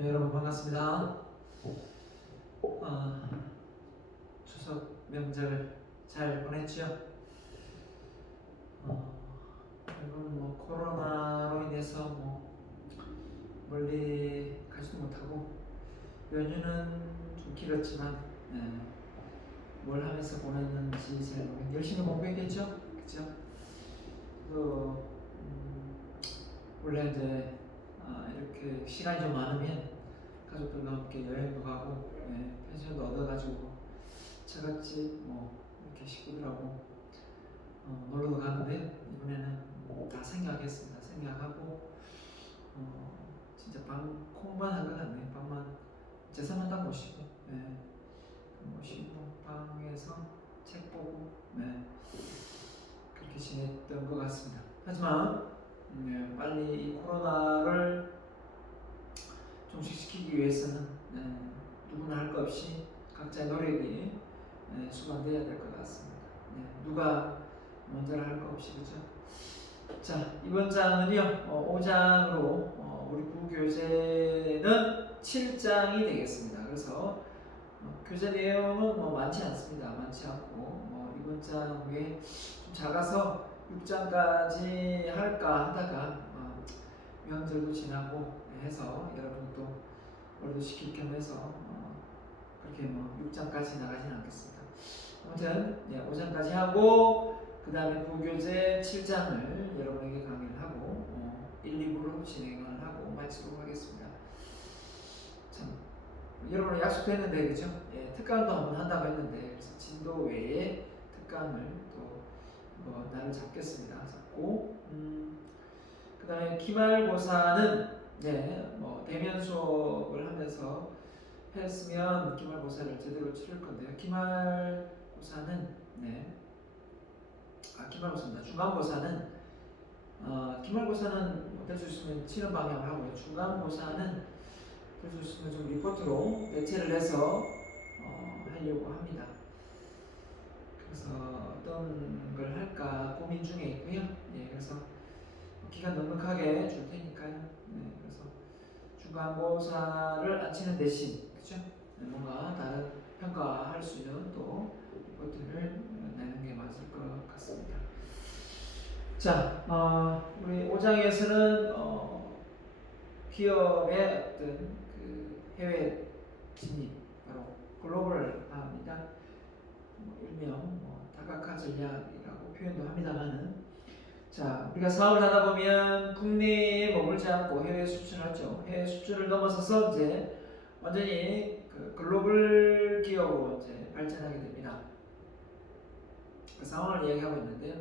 네, 여러분 반갑습니다. 추석 명절 잘 보냈죠? 여러분 코로나로 인해서 멀리 가지도 못하고 연휴는 좀 길었지만 뭘 하면서 보냈는지 잘 모르겠는데 열심히 공부했겠죠? 그죠? 원래 이제 이렇게 시간이 좀 많으면 가족들과 함께 여행도 가고 펜션도 얻어가지고 처갓집 이렇게 식구들하고 놀러도 가는데 이번에는 다 생략했습니다. 생략하고 진짜 방 콩만 한 것 같네요. 방만 제사만 딱 모시고 모시고 방에서 책 보고 그렇게 지냈던 것 같습니다. 하지만 빨리 이 코로나를 종식시키기 위해서는 누구나 할 것 없이 각자의 노력이 수반되어야 될 것 같습니다. 누가 먼저라 할 것 없이, 그죠? 자, 이번 장은요 5장으로 우리 부교재는 7장이 되겠습니다. 그래서 교재 내용은 많지 않습니다. 많지 않고 이번 장 외에 좀 작아서 6장까지 할까 하다가 명절도 지나고 해서 여러분도 머리도 식힐 겸 해서 그렇게 6장까지 나가지는 않겠습니다. 아무튼 5장까지 하고 그 다음에 부교재 7장을 여러분에게 강의를 하고 1, 2부로 진행을 하고 마치도록 하겠습니다. 참 여러분 약속했는데, 그죠? 특강도 한번 한다고 했는데 그래서 진도 외에 특강을 또 날을 잡겠습니다. 잡고 그 다음에 기말고사는 대면 수업을 하면서 했으면 기말고사를 제대로 치를 건데요. 기말고사는 기말고사입니다. 중간고사는 기말고사는 될 수 있으면 치는 방향을 하고요. 중간고사는 될 수 있으면 좀 리포트로 대체를 해서 하려고 합니다. 그래서 어떤 걸 할까 고민 중에 있고요. 그래서 기간 넉넉하게 줄 테니까요. 그래서 중간고사를 안 치는 대신, 그죠? 뭔가 다른 평가할 수 있는 또 리포트를 내는 게 맞을 것 같습니다. 자, 우리 5장에서는 기업의 어떤 그 해외 진입, 바로 글로벌화입니다. 일명 다각화 전략이라고 표현도 합니다만은, 자, 우리가 사업을 하다 보면 국내에 머물지 않고 해외 수출을 하죠. 해외 수출을 넘어서서 이제 완전히 그 글로벌 기업으로 이제 발전하게 됩니다. 그 상황을 이야기하고 있는데요.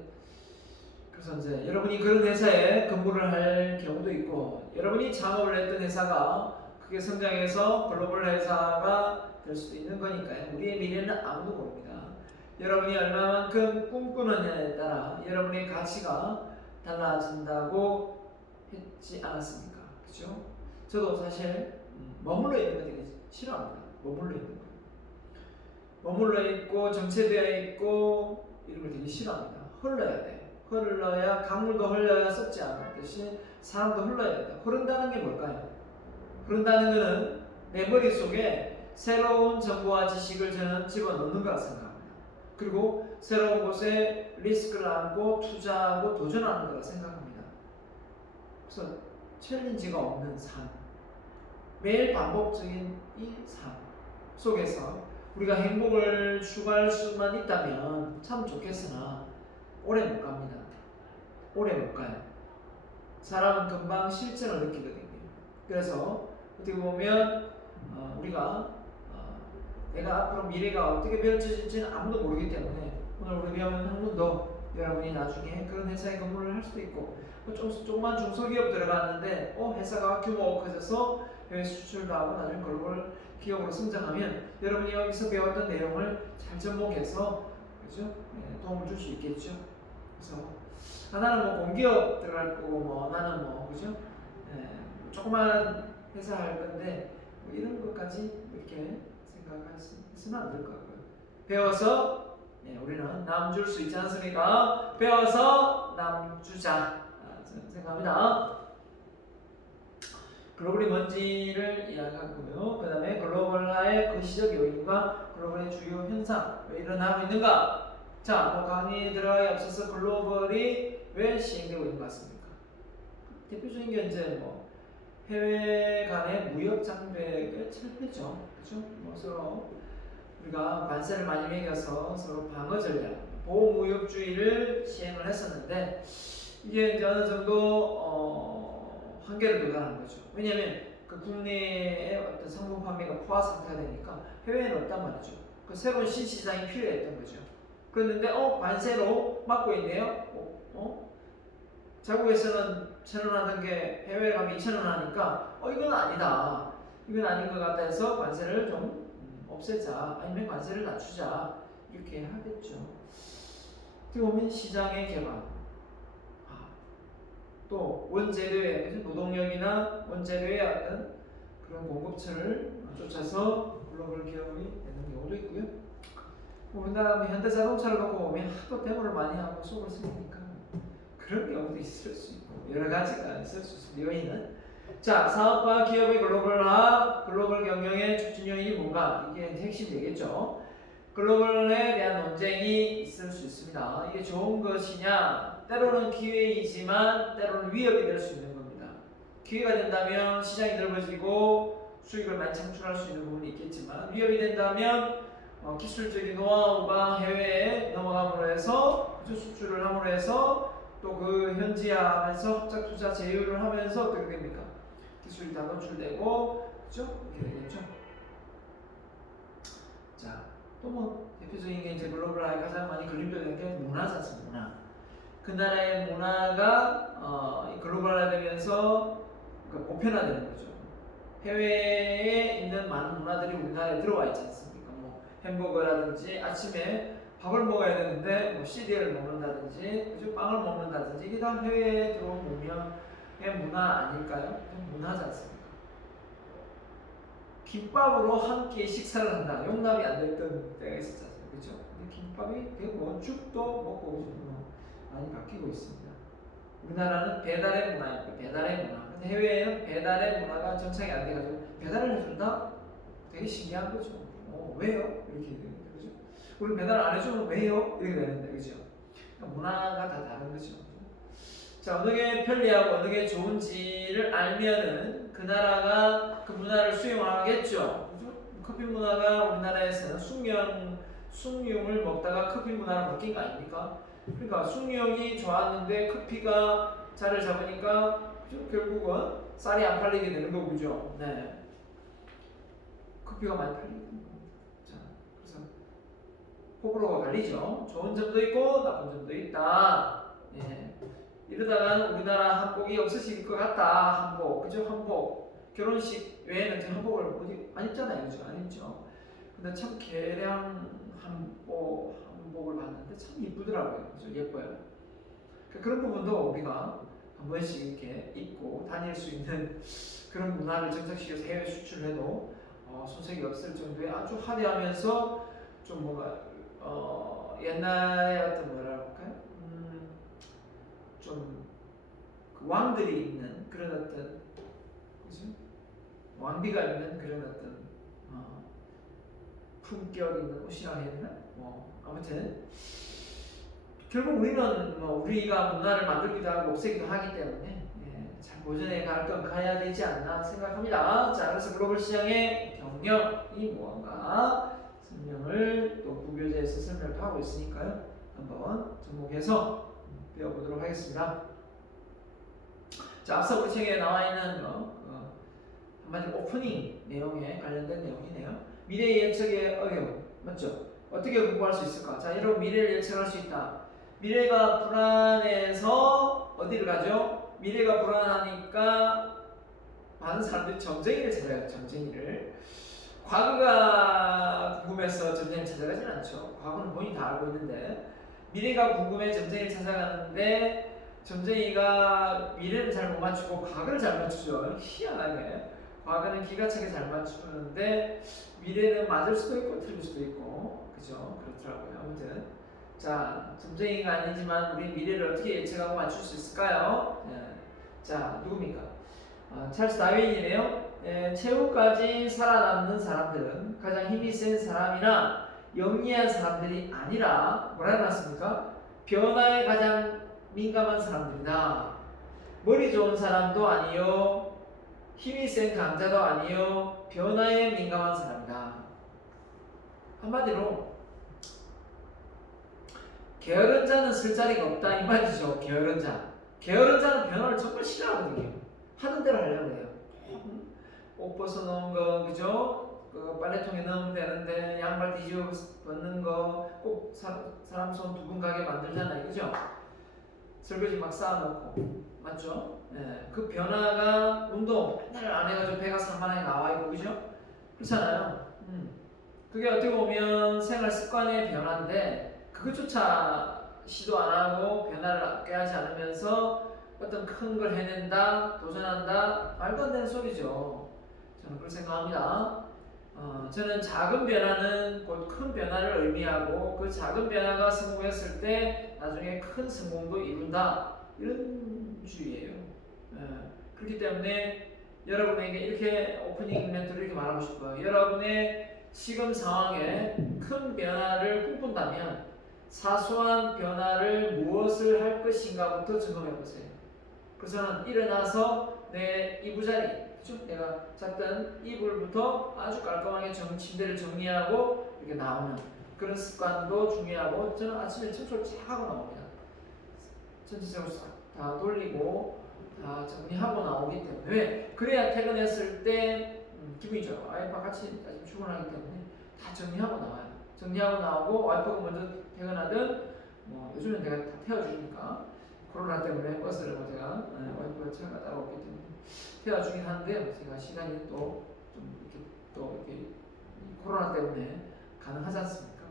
그래서 이제 여러분이 그런 회사에 근무를 할 경우도 있고, 여러분이 창업을 했던 회사가 크게 성장해서 글로벌 회사가 될 수도 있는 거니까요. 우리의 미래는 아무도 모릅니다. 여러분이 얼마만큼 꿈꾸느냐에 따라 여러분의 가치가 달라진다고 했지 않았습니까? 그죠? 저도 사실 머물러 있는 거 되게 싫어합니다. 머물러 있는 거. 머물러 있고 정체되어 있고 이런 걸 되게 싫어합니다. 흘러야 돼. 흘러야, 강물도 흘러야 썩지 않듯이 사람도 흘러야 된다. 흐른다는 게 뭘까요? 흐른다는 것은 내 머릿속에 새로운 정보와 지식을 저는 집어넣는 거라 생각합니다. 그리고 새로운 곳에 리스크를 안고 투자하고 도전하는 거라 생각합니다. 그래서 챌린지가 없는 삶, 매일 반복적인 이 삶 속에서 우리가 행복을 추구할 수만 있다면 참 좋겠으나 오래 못 갑니다. 오래 못 가요. 사람은 금방 실전을 느끼거든요. 그래서 어떻게 보면 우리가 내가 앞으로 미래가 어떻게 펼쳐질지는 아무도 모르기 때문에 오늘 우리 배우는 학문도 여러분이 나중에 그런 회사에 근무를 할 수도 있고 조그만 중소기업 들어갔는데 회사가 규모가 커져서 해외 수출도 하고 나중에 글로벌 기업으로 성장하면 여러분이 여기서 배웠던 내용을 잘 접목해서, 그죠? 도움을 줄 수 있겠죠. 그래서 나는 공기업 들어갈 거고 나는 그죠? 조그만 회사 할 건데 이런 것까지 이렇게 생각하시면 안 될 것 같고요. 배워서 우리는 남 줄 수 있지 않습니까? 배워서 남 주자 생각합니다. 글로벌이 뭔지를 이야기하고요. 그 다음에 글로벌화의 거시적 요인과 글로벌의 주요 현상 왜 일어나고 있는가? 자, 뭐 강의에 들어가기 앞서서 글로벌이 왜 시행되고 있는 것 같습니까? 대표적인 게 이제 뭐 해외 간의 무역 장벽의 철폐죠. 그렇죠? 뭐 서로 우리가 관세를 많이 매겨서 서로 방어 전략, 보호무역주의를 시행을 했었는데 이게 이제 어느 정도 한계를 도달한 거죠. 왜냐하면 그 국내의 어떤 상품 판매가 포화 상태가 되니까 해외에는 없단 말이죠. 그 새로운 신시장이 필요했던 거죠. 그랬는데 관세로 막고 있네요. 자국에서는 1,000원 하던 게 해외에 가면 2,000원 하니까 이건 아니다. 이건 아닌 것 같다 해서 관세를 좀 없애자. 아니면 관세를 낮추자. 이렇게 하겠죠. 어떻게 보면 시장의 개방. 또 원재료의 노동력이나 원재료의 어떤 그런 공급처를 쫓아서 글로벌 기업이 되는 경우도 있고요. 우리나라 현대자동차를 놓고 보면 하도 데모를 많이 하고 속을 쓰니까 그런 경우도 있을 수 있고 여러 가지가 있을 수 있습니다. 요인은 자, 사업과 기업의 글로벌화, 글로벌 경영의 촉진 요인이 뭔가 이게 핵심이 되겠죠. 글로벌에 대한 논쟁이 있을 수 있습니다. 이게 좋은 것이냐? 때로는 기회이지만 때로는 위협이 될 수 있는 겁니다. 기회가 된다면 시장이 넓어지고 수익을 많이 창출할 수 있는 부분이 있겠지만 위협이 된다면 기술적인 노하우가 해외에 넘어감으로 해서 수출을 함으로 해서 또 그 현지화하면서 합작 투자 제휴를 하면서 어떻게 됩니까? 기술이 다 노출되고 그렇죠? 이렇게 되겠죠. 자, 또 뭐 대표적인 게 이제 글로벌화에 가장 많이 걸림돌되는 게 문화지 않습니까? 문화. 그 나라의 문화가 글로벌화되면서 그러니까 보편화되는 거죠. 해외에 있는 많은 문화들이 우리나라에 들어와 있지 않습니까? 뭐 햄버거라든지 아침에 밥을 먹어야 되는데 뭐 CD를 먹는다든지 그죠? 빵을 먹는다든지 이게 다 해외에 들어온 문명의 문화 아닐까요? 문화지 않습니까? 김밥으로 한 끼 식사를 한다. 용납이 안 됐던 때가 있었지 않습니까? 그죠? 근데 김밥이 되고 죽도 먹고 많이 바뀌고 있습니다. 우리나라는 배달의 문화입니다. 배달의 문화. 근데 해외에는 배달의 문화가 정착이 안 돼가지고 배달을 해준다? 되게 신기한 거죠. 왜요? 이렇게 되는데, 그죠? 우리 배달 안 해주면 왜요? 이렇게 되는데, 그죠? 문화가 다 다른 거죠. 자, 어느 게 편리하고 어느 게 좋은지를 알면은 그 나라가 그 문화를 수용하겠죠. 그죠? 커피 문화가 우리나라에서는 숭늉을 먹다가 커피 문화로 바뀐 거 아닙니까? 그러니까 숭늉이 좋았는데 커피가 자리를 잡으니까 결국은 쌀이 안 팔리게 되는 거고, 그죠? 네. 커피가 많이 팔리게 되는 겁니다. 자, 그래서 호불호가 갈리죠. 좋은 점도 있고 나쁜 점도 있다. 예. 이러다가는 우리나라 한복이 없어질 것 같다. 한복, 그죠? 한복. 결혼식 외에는 이제 한복을 어디 안 입잖아요, 그죠? 안 입죠. 근데 참 개량 한복을 봤는데 참 이쁘더라고요, 그죠? 예뻐요. 그런 부분도 우리가 한 번씩 이렇게 입고 다닐 수 있는 그런 문화를 정착시켜서 해외 수출해도 손색이 없을 정도의 아주 화려하면서 좀 뭔가 옛날에 어떤 뭐랄까요? 좀그 왕들이 있는 그런 어떤 그죠? 왕비가 있는 그런 어떤 품격 있는 옷이라 해야 되나? 아무튼 결국 우리는 우리가 문화를 만들기도 하고 없애기도 하기 때문에 잘 보존해 갈 건 가야 되지 않나 생각합니다. 자, 그래서 글로벌 시장의 경영이 무언가 설명을 또 구교재에서 설명을 하고 있으니까요. 한번 접목해서 배워보도록 하겠습니다. 자, 앞서 우리 책에 나와 있는 한마디로 오프닝 내용에 관련된 내용이네요. 미래 예측의 어려움, 맞죠? 어떻게 공부할 수 있을까? 자, 여러분 미래를 예측할 수 있다. 미래가 불안해서 어디를 가죠? 미래가 불안하니까 많은 사람들이 점쟁이를 찾아가요. 점쟁이를. 과거가 궁금해서 점쟁이를 찾아가진 않죠. 과거는 본인이 다 알고 있는데 미래가 궁금해 점쟁이를 찾아가는데 점쟁이가 미래를 잘 못 맞추고 과거를 잘 맞추죠. 희한하게 과거는 기가 차게 잘 맞추는데 미래는 맞을 수도 있고 틀릴 수도 있고 그죠? 그렇더라고요. 아무튼 자, 점쟁이가 아니지만 우리 미래를 어떻게 예측하고 맞출 수 있을까요? 자, 누굽니까? 찰스 다윈이네요. 최후까지 살아남는 사람들은 가장 힘이 센 사람이나 영리한 사람들이 아니라 뭐라 해놨습니까? 변화에 가장 민감한 사람들이다. 머리 좋은 사람도 아니요, 힘이 센 강자도 아니요, 변화에 민감한 사람이다. 한마디로 게으른 자는 쓸 자리가 없다 이 말이죠. 게으른 자는 변화를 정말 싫어하거든요. 하는 대로 하려고 해요. 옷 벗어놓은 거, 그죠? 그 빨래통에 넣으면 되는데 양말 뒤집어 벗는 거 꼭 사람 손 두 분 가게 만들잖아요, 그죠? 설거지 막 쌓아놓고, 맞죠? 예, 그 변화가 운동 맨날 안 해가지고 배가 산만하게 나와 있고, 그죠? 그렇잖아요. 그게 어떻게 보면 생활 습관의 변화인데 그것조차 시도 안 하고 변화를 꾀하지 않으면서 어떤 큰 걸 해낸다, 도전한다, 말도 안 되는 소리죠. 저는 그렇게 생각합니다. 저는 작은 변화는 곧 큰 변화를 의미하고 그 작은 변화가 성공했을 때 나중에 큰 성공도 이룬다, 이런 주의예요. 그렇기 때문에 여러분에게 이렇게 오프닝 멘트를 이렇게 말하고 싶어요. 여러분의 지금 상황에 큰 변화를 꿈꾼다면 사소한 변화를 무엇을 할 것인가부터 점검해 보세요. 그래서는 일어나서 내 이부자리, 그렇죠? 내가 잤던 이불부터 아주 깔끔하게 침대를 정리하고 이렇게 나오는 그런 습관도 중요하고, 저는 아침에 청소를 쫙 하고 나옵니다. 전체적으로 싹 다 돌리고 다 정리하고 나오기 때문에, 왜? 그래야 퇴근했을 때 기분이 좋아요. 와이프와 같이 아침 출근하기 때문에 다 정리하고 나와요. 정리하고 나오고 와이프가 먼저 퇴근하든, 요즘은 내가 다 태워주니까, 코로나 때문에 버스를 제가 와이프가 차가 따로 없기 때문에 태워주긴 하는데요. 제가 시간이 또 좀 이렇게 코로나 때문에 가능하지 않습니까?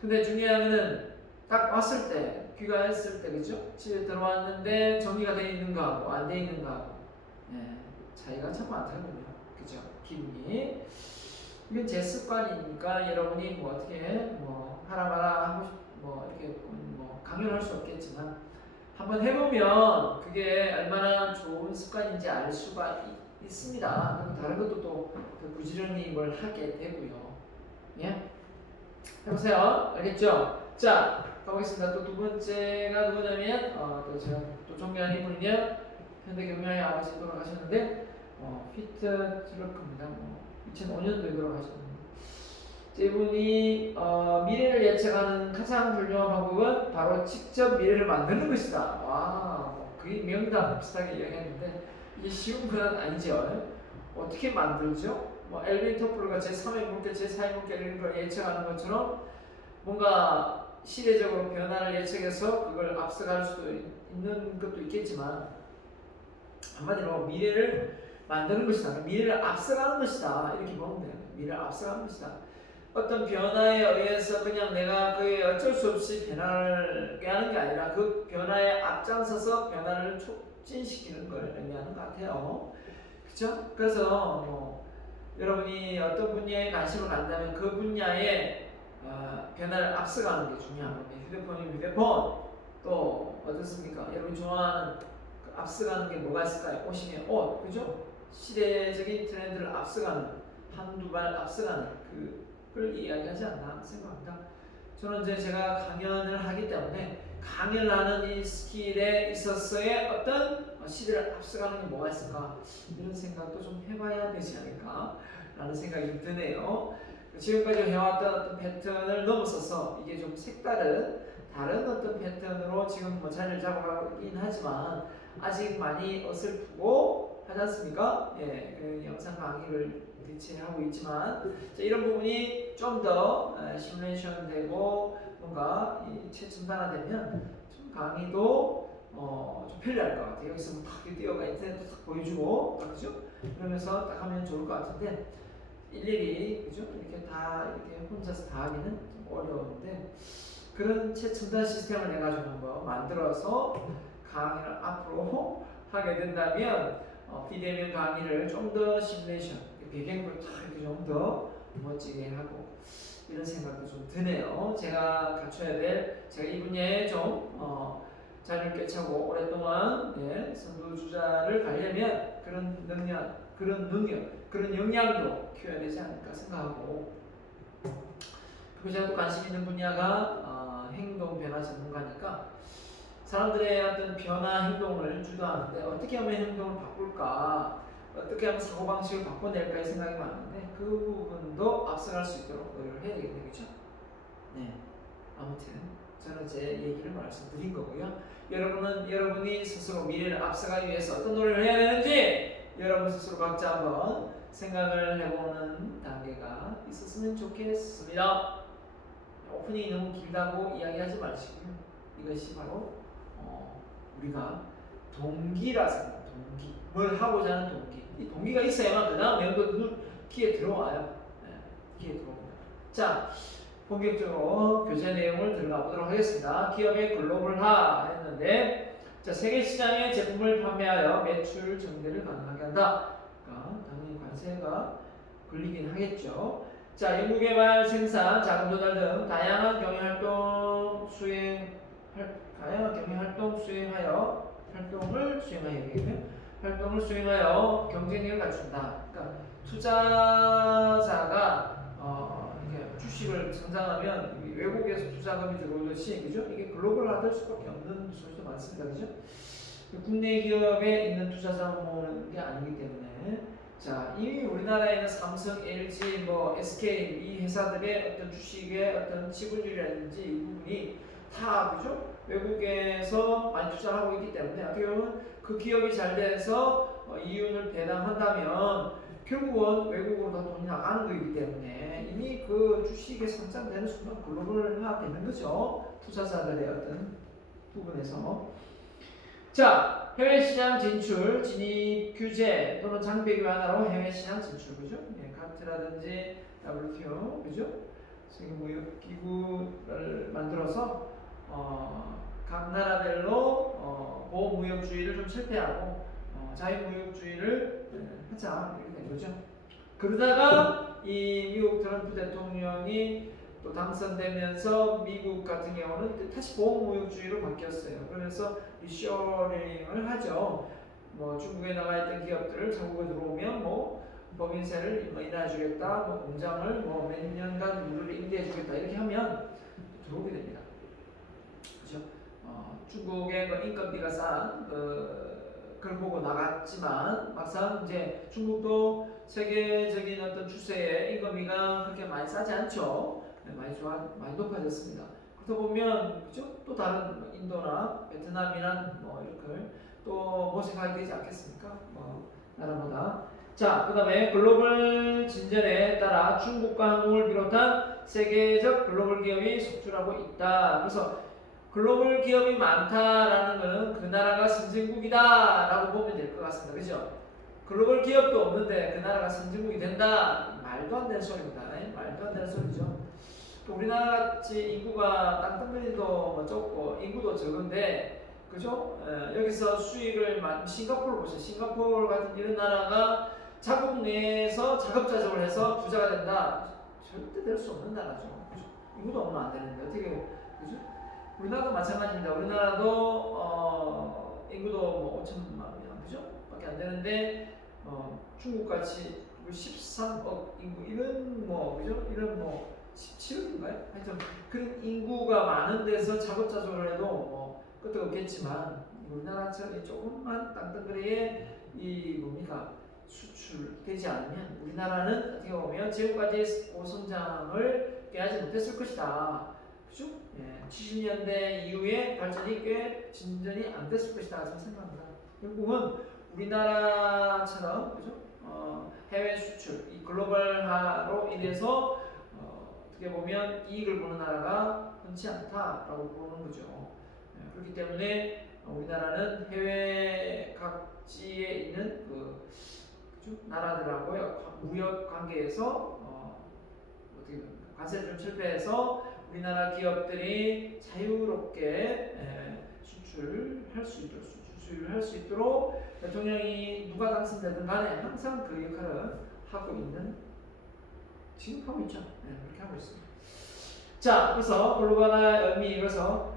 근데 중요한 거는 딱 왔을 때, 귀가했을 때, 그죠? 집에 들어왔는데 정리가 돼 있는 거하고 안 돼 있는 거하고, 차이가 참 많더라고요. 그죠? 기분이. 이건 제 습관이니까 여러분이 어떻게 하라 마라 하고 이렇게 강요할 수 없겠지만 한번 해보면 그게 얼마나 좋은 습관인지 알 수가 있습니다. 그리고 다른 것도 또 부지런히 뭘 하게 되고요. 예? 해보세요. 알겠죠? 자, 가보겠습니다. 또 두 번째가 누구냐면, 또 제가 또 존경하는 인물이면 현대경영의 아버지 돌아가셨는데, 피터 드러크입니다. 2005년도에 돌아가셨는데, 이분이 미래를 예측하는 가장 훌륭한 방법은 바로 직접 미래를 만드는 것이다. 와, 그게 명답 비슷하게 이야기했는데 이게 쉬운 건 아니죠. 어떻게 만들죠? 엘빈 토플러가 제3의 물결, 제4의 물결 이런 걸 예측하는 것처럼 뭔가 시대적으로 변화를 예측해서 그걸 앞서갈 수도 있는 것도 있겠지만, 한마디로 미래를 만드는 것이다, 미래를 앞서가는 것이다, 이렇게 보면 돼요. 미래를 앞서가는 것이다. 어떤 변화에 의해서 그냥 내가 그에 어쩔 수 없이 변화를 꾀하는 게 아니라 그 변화에 앞장서서 변화를 촉진시키는 걸 의미하는 것 같아요. 그렇죠? 그래서 여러분이 어떤 분야에 관심을 갖는다면 그 분야에 변화를 앞서가는 게 중요한 겁니다. 휴대폰이면 휴대폰, 또 어떻습니까? 여러분이 좋아하는 그 앞서가는 게 뭐가 있을까요? 옷이면 옷, 그죠? 시대적인 트렌드를 앞서가는, 한두 발 앞서가는 그걸 이야기하지 않나 생각합니다. 저는 이제 제가 강연을 하기 때문에 강연을 하는 이 스킬에 있어서의 어떤 시대를 앞서가는 게 뭐가 있을까, 이런 생각도 좀 해봐야 되지 않을까 라는 생각이 좀 드네요. 지금까지 해왔던 어떤 패턴을 넘어서서 이게 좀 색다른 다른 어떤 패턴으로 지금 자리를 잡아가긴 하지만 아직 많이 어설프고 하지 않습니까? 예, 그 영상 강의를 대체하고 있지만, 이런 부분이 좀 더 시뮬레이션 되고 뭔가 최첨단화되면 좀 강의도 좀 편리할 것 같아요. 여기서 딱 뛰어가 인터넷도 딱 보여주고, 그죠? 그러면서 딱 하면 좋을 것 같은데, 일일이, 그죠? 이렇게 다 이렇게 혼자서 다 하기는 좀 어려운데, 그런 최첨단 시스템을 내가 좀 한번 만들어서 강의를 앞으로 하게 된다면, 비대면 강의를 좀 더 시뮬레이션, 배경을 딱 이렇게 좀 더 멋지게 하고, 이런 생각도 좀 드네요. 제가 갖춰야 될, 제가 이 분야에 좀 자리를 꿰차고 오랫동안 선두주자를 가려면 그런 능력, 그런 역량도 키워야 되지 않을까 생각하고, 그리고 제가 또 관심 있는 분야가 행동 변화 전문가니까 사람들의 어떤 변화 행동을 주도하는데 어떻게 하면 행동을 바꿀까, 어떻게 하면 사고방식을 바꿔낼까의 생각이 많은데 그 부분도 앞서갈 수 있도록 노력을 해야 되겠네요. 그렇죠? 네. 아무튼 저는 제 얘기를 말씀드린 거고요. 여러분은 여러분이 스스로 미래를 앞서가기 위해서 어떤 노력을 해야 되는지 여러분 스스로 각자 한번 생각을 해보는 단계가 있었으면 좋겠습니다. 오프닝이 너무 길다고 이야기하지 마시고요. 이것이 바로 우리가 동기라 생각, 동기. 뭘 하고자 하는 동기. 이 동기가 있어야만 그 다음 내용도 귀에 들어와요. 네, 귀에 들어옵니다. 자, 본격적으로 교재 내용을 들어가 보도록 하겠습니다. 기업의 글로벌화 했는데, 자, 세계 시장에 제품을 판매하여 매출 증대를 가능하게 한다. 그러니까 당연히 관세가 걸리긴 하겠죠. 자, 연구개발, 생산, 자금 조달 등 다양한 경영활동 활동을 수행하여 경쟁력을 갖춘다. 그러니까 투자자가 주식을 성장하면 외국에서 투자금이 들어오듯이, 그죠? 이게 글로벌화될 수밖에 없는 소리도 많습니다, 그죠? 국내 기업에 있는 투자자만 모으는 게 아니기 때문에, 자, 이미 우리나라에는 삼성, LG, 뭐 SK 이 회사들의 어떤 주식의 어떤 지분율이라든지 이 부분이 다, 그죠? 외국에서 많이 투자하고 있기 때문에 어떻게 보면 그 기업이 잘 돼서 이윤을 배당한다면 결국은 외국으로 다 돈이 나가는 거이기 때문에 이미 그 주식에 성장되는 순간 글로벌화 되는 거죠. 투자자들의 어떤 부분에서. 자, 해외시장 진출, 진입 규제 또는 장벽 완화로 해외시장 진출, 그죠? 예, 가트라든지 WTO, 그죠? 세계무역기구를 만들어서 각 나라별로 보호무역주의를 좀 실패하고 자유무역주의를 하자 이렇게 된 거죠. 그러다가 이 미국 트럼프 대통령이 또 당선되면서 미국 같은 경우는 다시 보호무역주의로 바뀌었어요. 그래서 리쇼링을 하죠. 뭐 중국에 나가 있던 기업들을 한국에 들어오면 뭐 법인세를 인하해주겠다, 뭐 공장을 뭐 몇 년간 무료로 임대해주겠다 이렇게 하면 들어오게 됩니다. 그렇죠? 중국의 그 인건비가 싼 그걸 보고 나갔지만 막상 이제 중국도 세계적인 어떤 추세에 인건비가 그렇게 많이 싸지 않죠. 네, 많이 높아졌습니다. 그러다 보면 그죠? 또 다른 인도나 베트남이나 뭐 이렇게 또 모색하게 되지 않겠습니까? 나라마다. 자, 그 다음에 글로벌 진전에 따라 중국과 한국을 비롯한 세계적 글로벌 기업이 속출하고 있다. 그래서 글로벌 기업이 많다라는 것은 그 나라가 선진국이다라고 보면 될 것 같습니다. 그죠? 글로벌 기업도 없는데 그 나라가 선진국이 된다? 말도 안 되는 소리입니다. 말도 안 되는 소리죠. 우리나라 같이 인구가 땅덩어리도 뭐 적고 인구도 적은데, 그죠? 여기서 수익을 싱가포르 보세요. 싱가포르 같은 이런 나라가 자국 내에서 자급자족을 해서 부자가 된다? 절대 될 수 없는 나라죠. 그죠? 인구도 얼마 안 되는데 어떻게, 그죠? 우리나라도 마찬가지입니다. 우리나라도 인구도 뭐 5천만 명, 그죠? 밖에 안 되는데 중국같이 13억 인구 이런 뭐, 그죠? 이런 뭐 17억인가요? 하여튼 그런 인구가 많은 데서 자급자족을 해도 뭐 끝도 없겠지만 우리나라처럼 조금만 땅덩어리에 이 뭡니까 수출되지 않으면 우리나라는 어떻게 보면 지금까지 고성장을 깨하지 못했을 것이다. 그죠? 예, 70년대 이후에 발전이 꽤 진전이 안 됐을 것이다 저는 생각합니다. 결국은 우리나라처럼 그죠? 해외 수출, 이 글로벌화로 인해서 어떻게 보면 이익을 보는 나라가 흔치 않다라고 보는 거죠. 예, 그렇기 때문에 우리나라는 해외 각지에 있는 그죠? 나라들하고의 무역 관계에서 어떻게 됩니까? 관세를 좀 실패해서 우리나라 기업들이 자유롭게 수출할 수 있도록 대통령이 누가 당선되든 간에 항상 그 역할을 하고 있는, 지금 하고 있죠. 네, 그렇게 하고 있습니다. 자, 그래서 글로벌화 의미, 그래서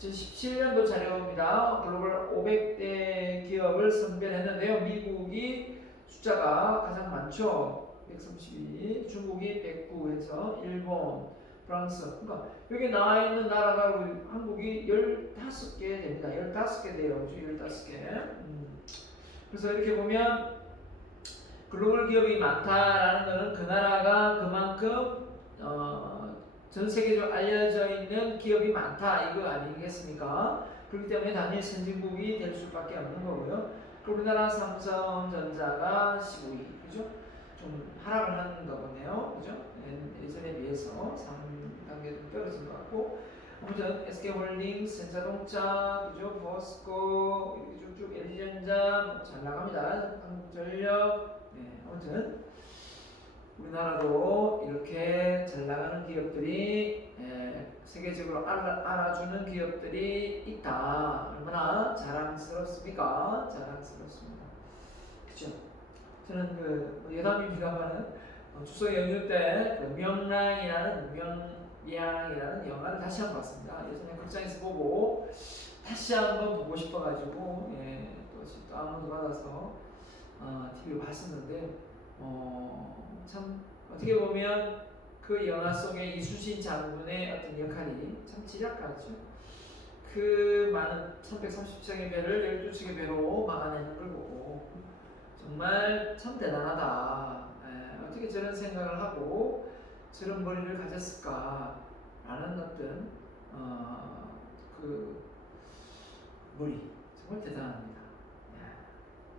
2017년도 자료입니다. 글로벌 500대 기업을 선별했는데요. 미국이 숫자가 가장 많죠. 132, 중국이 109에서 일본, 프랑스. 그러니까 여기 나와 있는 나라가 우리 한국이 15개 됩니다. 15개 돼요. 15개. 그래서 이렇게 보면 글로벌 기업이 많다라는 것은 그 나라가 그만큼 전 세계적으로 알려져 있는 기업이 많다 이거 아니겠습니까? 그렇기 때문에 단일 선진국이 될 수밖에 없는 거고요. 우리나라 삼성전자가 15위, 그죠? 좀 하락을 하는 거네요, 그죠? 예전에 비해서 3단계 좀 떨어진 것 같고, 아무튼 SK홀딩스, 현자동차, 그죠? 버스코, 이렇게 쭉쭉 LG전자 잘 나갑니다. 한국전력, 아무튼. 우리나라도 이렇게 잘 나가는 기업들이 세계적으로 알아주는 기업들이 있다. 얼마나 자랑스럽습니까? 자랑스럽습니다. 그렇죠? 저는 그 여담입니다만은 추석 연휴 때그 명량이라는 영화를 다시 한번 봤습니다. 예전에 극장에서 보고 다시 한번 보고 싶어가지고 또 다운로드 받아서 TV를 봤었는데. 참 어떻게 보면 그 영화 속에 이순신 장군의 어떤 역할이 참 지략하죠. 그 많은 1130척의 배를 12척의 배로 막아내는 걸 보고 정말 참 대단하다. 어떻게 저런 생각을 하고 저런 머리를 가졌을까라는 어떤 그 머리 정말 대단합니다.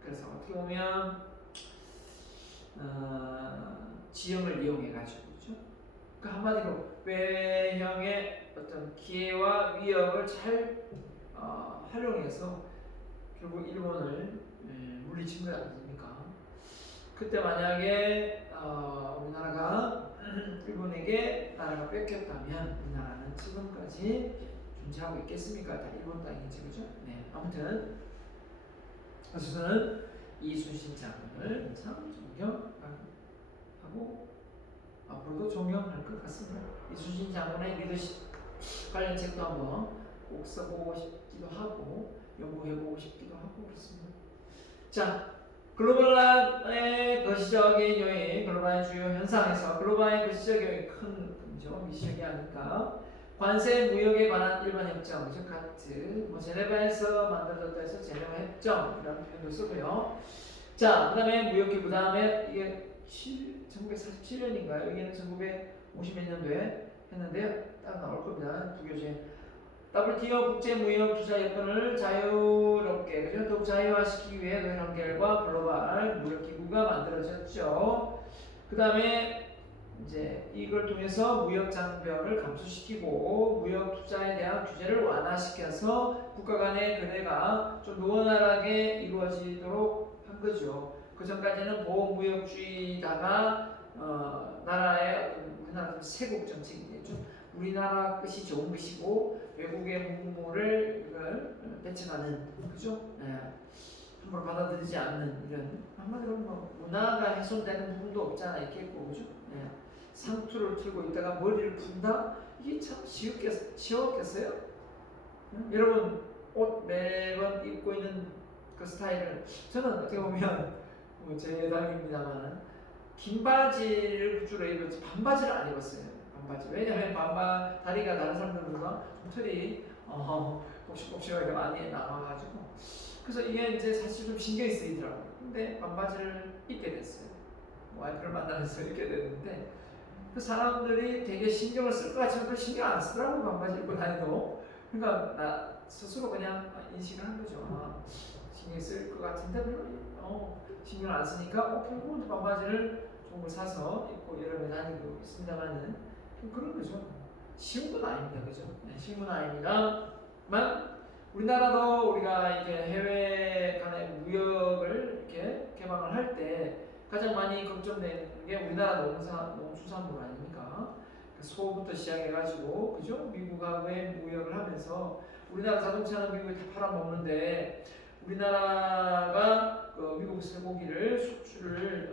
그래서 어떻게 보면 지형을 이용해가지고, 그렇죠? 그러니까 한마디로 외형의 어떤 기회와 위협을 잘 활용해서 결국 일본을 물리친 것 아닙니까? 그때 만약에 우리나라가 일본에게 나라가 뺏겼다면 우리나라는 지금까지 존재하고 있겠습니까? 다 일본 땅이지, 그죠? 아무튼 그래서 저는 이순신 장군을 참 존경하고 앞으로도 존경할 것 같습니다. 이순신 장군의 리더십 관련 책도 한번 꼭 써보고 싶기도 하고 연구해보고 싶기도 하고 그렇습니다. 자, 글로벌화의 거시적인 요인, 글로벌화의 주요 현상에서 글로벌화의 거시적 요인이 큰 미시적이 아닐까. 관세 무역에 관한 일반 협정, 즉 가트, 제네바에서 만들어졌다 해서 제네바 협정이라는 표현도 쓰고요. 자, 그 다음에 무역기구, 그 다음에 이게 1947년인가요? 여기는 1950 몇 년도에 했는데요. 딱 나올 겁니다. 두 교재. WTO 국제무역투자협정을 자유롭게, 그죠? 더욱 자유화시키기 위해 노인 연결과 글로벌 무역기구가 만들어졌죠. 그 다음에 이제 이걸 통해서 무역 장벽을 감소시키고 무역 투자에 대한 규제를 완화시켜서 국가 간의 거래가 좀 원활하게 이루어지도록 한 거죠. 그 전까지는 보호무역주의다가 나라의 우리나라 세국 정책이 되죠. 우리나라 것이 좋은 것이고 외국의 문물을 이걸 배척하는, 그죠? 함부로 받아들이지 않는 이런 한마디로 뭐 문화가 훼손되는 부분도 없잖아 있겠고, 그죠? 상투를 틀고 있다가 머리를 푼다? 이게 참 쉬웠겠어요? 여러분 옷 매번 입고 있는 그 스타일을 저는 어떻게 보면 제 예담입니다만 긴 바지를 주로 입었지 반바지를 안 입었어요. 반바지. 왜냐하면 다리가 다른 사람들보다 좀 털이 복실복실하게 많이 남아가지고 그래서 이게 이제 사실 좀 신경이 쓰이더라고요. 근데 반바지를 입게 됐어요. 와이프를 만나면서 입게 됐는데 그 사람들이 되게 신경을 쓸 것 같지만 그 신경 안 쓰더라고. 반바지 입고 다니도. 그러니까 나 스스로 그냥 인식을 한 거죠. 신경 쓸 것 같은데 별로 신경 안 쓰니까 결국은 반바지를 좋은 걸 사서 입고 여러 번 다니고 있습니다만은 그런 거죠. 쉬운 건 아닙니다, 그죠? 쉬운 건 아닙니다만 우리나라도 우리가 이제 해외 간의 무역을 이렇게 개방을 할 때 가장 많이 걱정되는 게 우리나라 농수산물 아닙니까? 소부터 시작해가지고, 그죠? 미국하고의 무역을 하면서 우리나라 자동차는 미국에 다 팔아먹는데 우리나라가 그 미국 쇠고기를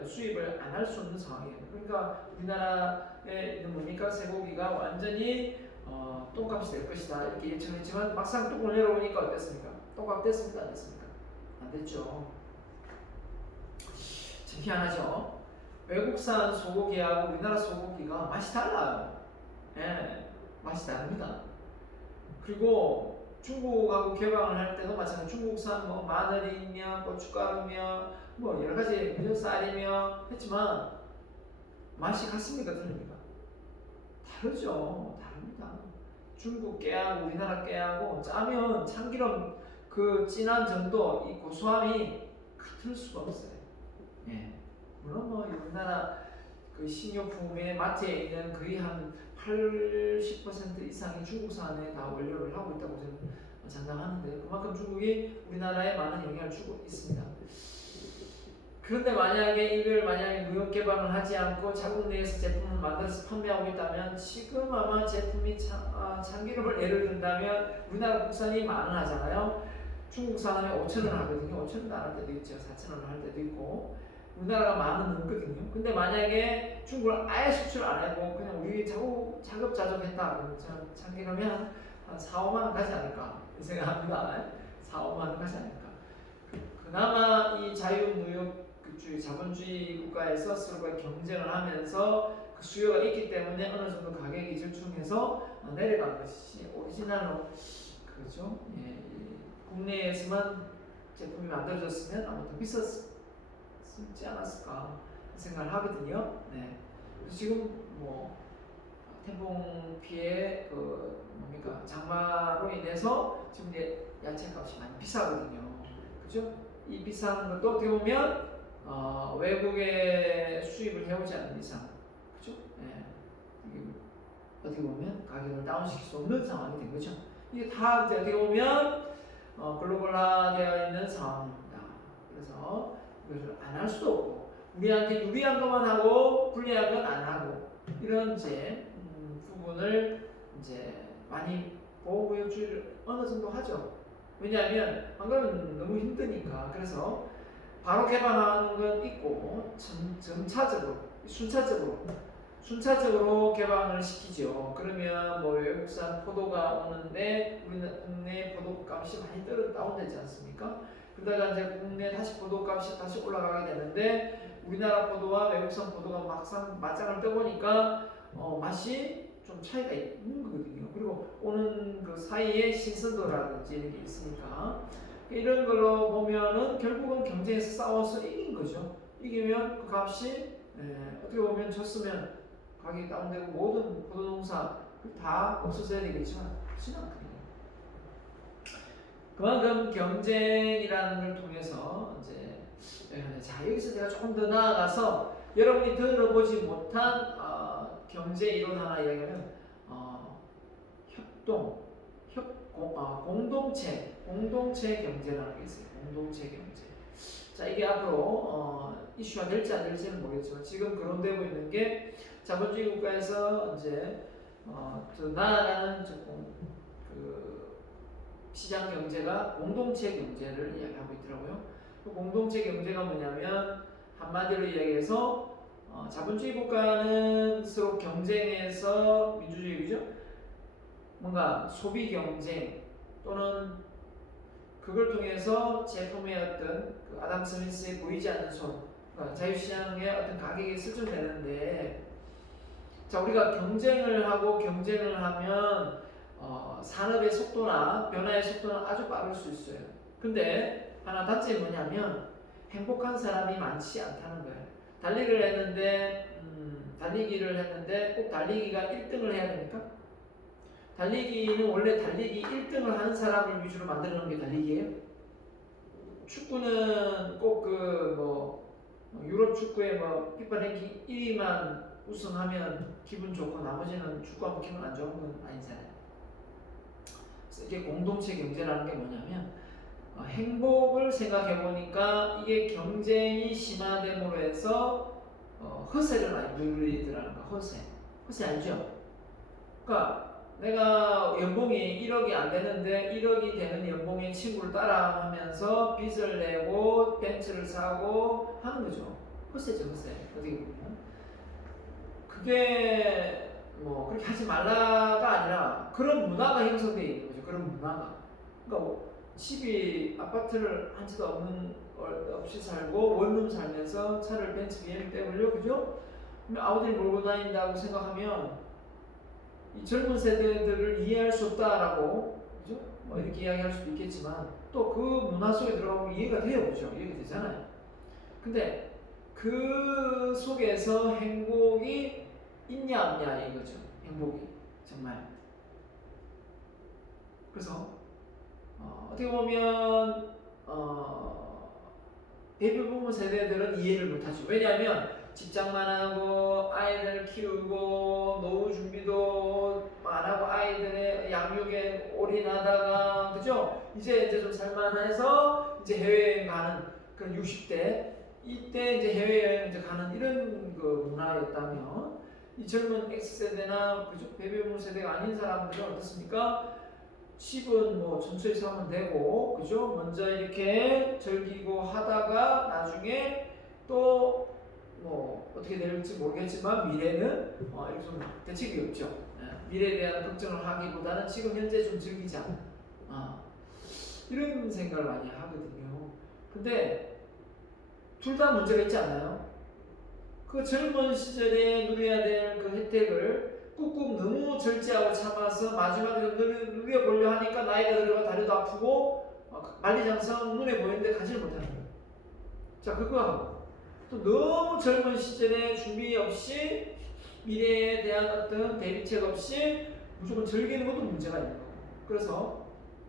수입을 안 할 수 없는 상황이에요. 그러니까 우리나라에 있는 뭡니까? 쇠고기가 완전히 똥값이 될 것이다 이렇게 예측했지만 막상 뚜껑을 열어보니까 어땠습니까? 똥값 됐습니까? 안 됐습니까? 안 됐죠. 참 희한하죠. 외국산 소고기하고 우리나라 소고기가 맛이 달라요. 예, 맛이 다릅니다. 그리고 중국하고 개방을 할 때도 마찬가지로 중국산 뭐 마늘이며 고춧가루며 뭐 여러 가지 그죠? 쌀이며 했지만 맛이 같습니까? 틀립니까? 다르죠. 다릅니다. 중국 깨하고 우리나라 깨하고 짜면 참기름 그 진한 정도 이 고소함이 같을 수가 없어요. 예. 물론 뭐 우리나라 그 식료품의 마트에 있는 거의 한 80% 이상이 중국산에 다 원료를 하고 있다고 저는 장담하는데 그만큼 중국이 우리나라에 많은 영향을 주고 있습니다. 그런데 만약에 이걸 만약에 무역 개방을 하지 않고 자국 내에서 제품을 만들어서 판매하고 있다면 지금 아마 제품이 참기름을 예를 든다면 우리나라 국산이 10,000원 하잖아요. 중국산 하면 5,000원 하거든요. 5,000원도 안 할 때도 있죠. 4,000원 할 때도 있고 우리나라가 10,000원 넘거든요. 근데 만약에 중국을 아예 수출 안 하고 그냥 우리 자급자족 했다 그러면 참기름이 한 4-5만원 가지 않을까 생각합니다. 4-5만원 가지 않을까. 그나마 이 자유무역주의 자본주의 국가에서 서로가 경쟁을 하면서 그 수요가 있기 때문에 어느 정도 가격이 절충해서 내려간 것이 오리지널로 그렇죠. 예, 국내에서만 제품이 만들어졌으면 아마 더 비쌌지 않았을까 생각을 하거든요. 네. 지금 뭐 태풍 피해 그 뭡니까 장마로 인해서 지금 이제 야채값이 많이 비싸거든요. 그죠? 이 비싼 것도 어떻게 보면 외국에 수입을 해오지 않는 이상, 그죠? 예. 이게 어떻게 보면 가격을 다운시킬 수 없는 상황이 된 거죠. 이게 다 이제 어떻게 보면 글로벌화되어 있는 상황입니다. 그래서 이것을 안 할 수도 없고 우리한테 유리한 것만 하고 불리한 건 안 하고 이런 이제 부분을 이제 많이 보호무역주의를 어느 정도 하죠. 왜냐하면 안 그러면 너무 힘드니까. 그래서 바로 개방하는 건 있고 점차적으로 순차적으로 개방을 시키죠. 그러면 뭐 외국산 포도가 오는데 우리는 국내 포도값이 많이 다운되지 않습니까? 그러다가 이제 국내 다시 포도값이 다시 올라가게 되는데 우리나라 포도와 외국산 포도가 막상 맞짱을 떠보니까 맛이 좀 차이가 있는 거거든요. 그리고 오는 그 사이에 신선도라든지 이런 게 있으니까 이런 걸로 보면은 결국은 경쟁에서 싸워서 이긴 거죠. 이기면 그 값이 어떻게 보면 졌으면 가격이 다운되고 모든 포도농사 다 없어져야 되겠지만 그렇지는 않거든요. 그만큼 경쟁이라는 걸 통해서 이제 자 여기서 제가 조금 더 나아가서 여러분이 들어보지 못한 경제 이론 하나 이야기하면 공동체 경제라는 게 있어요. 공동체 경제. 자 이게 앞으로 이슈가 될지 안 될지는 모르겠지만 지금 거론되고 있는 게 자본주의 국가에서 이제 더 나아가는 그 시장 경제가 공동체 경제를 이야기하고 있더라고요. 그 공동체 경제가 뭐냐면 한마디로 이야기해서 자본주의 국가는 서로 경쟁해서 민주주의죠. 뭔가 소비 경쟁 또는 그걸 통해서 제품의 어떤 그 아담 스미스의 보이지 않는 손, 그러니까 자유시장의 어떤 가격이 설정되는데, 자 우리가 경쟁을 하면 산업의 속도나 변화의 속도는 아주 빠를 수 있어요. 근데 하나 단점이 뭐냐면 행복한 사람이 많지 않다는 거예요. 달리기를 했는데 꼭 달리기가 1등을 해야 됩니까? 달리기는 원래 달리기 1등을 하는 사람을 위주로 만들어 놓은 게 달리기예요. 축구는 꼭 유럽 축구에 피파 랭킹 1위만 우승하면 기분 좋고 나머지는 축구하면 기분 안 좋은 건 아니잖아요. 그래서 이게 공동체 경제라는 게 뭐냐면 행복을 생각해 보니까 이게 경쟁이 심화됨으로 해서 허세를 많이 누리더라는 거. 허세 알죠? 그러니까 내가 연봉이 1억이 안 되는데 1억이 되는 연봉의 친구를 따라하면서 빚을 내고 벤츠를 사고 하는 거죠. 허세죠, 허세. 어떻게 보면. 그게 뭐 그렇게 하지 말라가 아니라 그런 문화가 형성되어 있는 거죠. 그런 문화가. 그러니까 집이 아파트를 한 채도 없이 살고 원룸 살면서 차를 벤츠 BMW 그죠? 아우디를 몰고 다닌다고 생각하면 이 젊은 세대들을 이해할 수 없다라고 그죠? 뭐 이렇게 이야기할 수도 있겠지만 또 그 문화 속에 들어가면 이해가 돼요, 그죠? 이해가 되잖아요. 근데 그 속에서 행복이 있냐 없냐 이거죠. 행복이 정말. 그래서 어떻게 보면 베이비 부모 세대들은 이해를 못하죠. 왜냐하면 직장만 하고 아이들 키우고 노후 준비도 안 하고 아이들의 양육에 올인하다가 그죠? 이제 좀 살만해서 이제 해외여행 가는 그런 60대 이때 이제 해외여행 이제 가는 이런 그 문화였다면 이 젊은 X세대나 그죠? 베이비 부모 세대가 아닌 사람들은 어떻습니까? 집은 뭐 천천히 사면 되고, 그죠? 먼저 이렇게 즐기고 하다가 나중에 또 뭐 어떻게 될지 모르겠지만 미래는 이렇게 좀 대책이 없죠. 미래에 대한 걱정을 하기보다는 지금 현재 좀 즐기자. 이런 생각을 많이 하거든요. 근데 둘 다 문제가 있지 않나요? 그 젊은 시절에 누려야 될 그 혜택을 꾹꾹 너무 절제하고 참아서 마지막에 누려보려 하니까 나이가 들어가 다리도 아프고 만리장성 눈에 보이는데 가지를 못하는 거예요. 자, 그거 또 너무 젊은 시절에 준비 없이 미래에 대한 어떤 대비책 없이 무조건 즐기는 것도 문제가 있는 거고. 그래서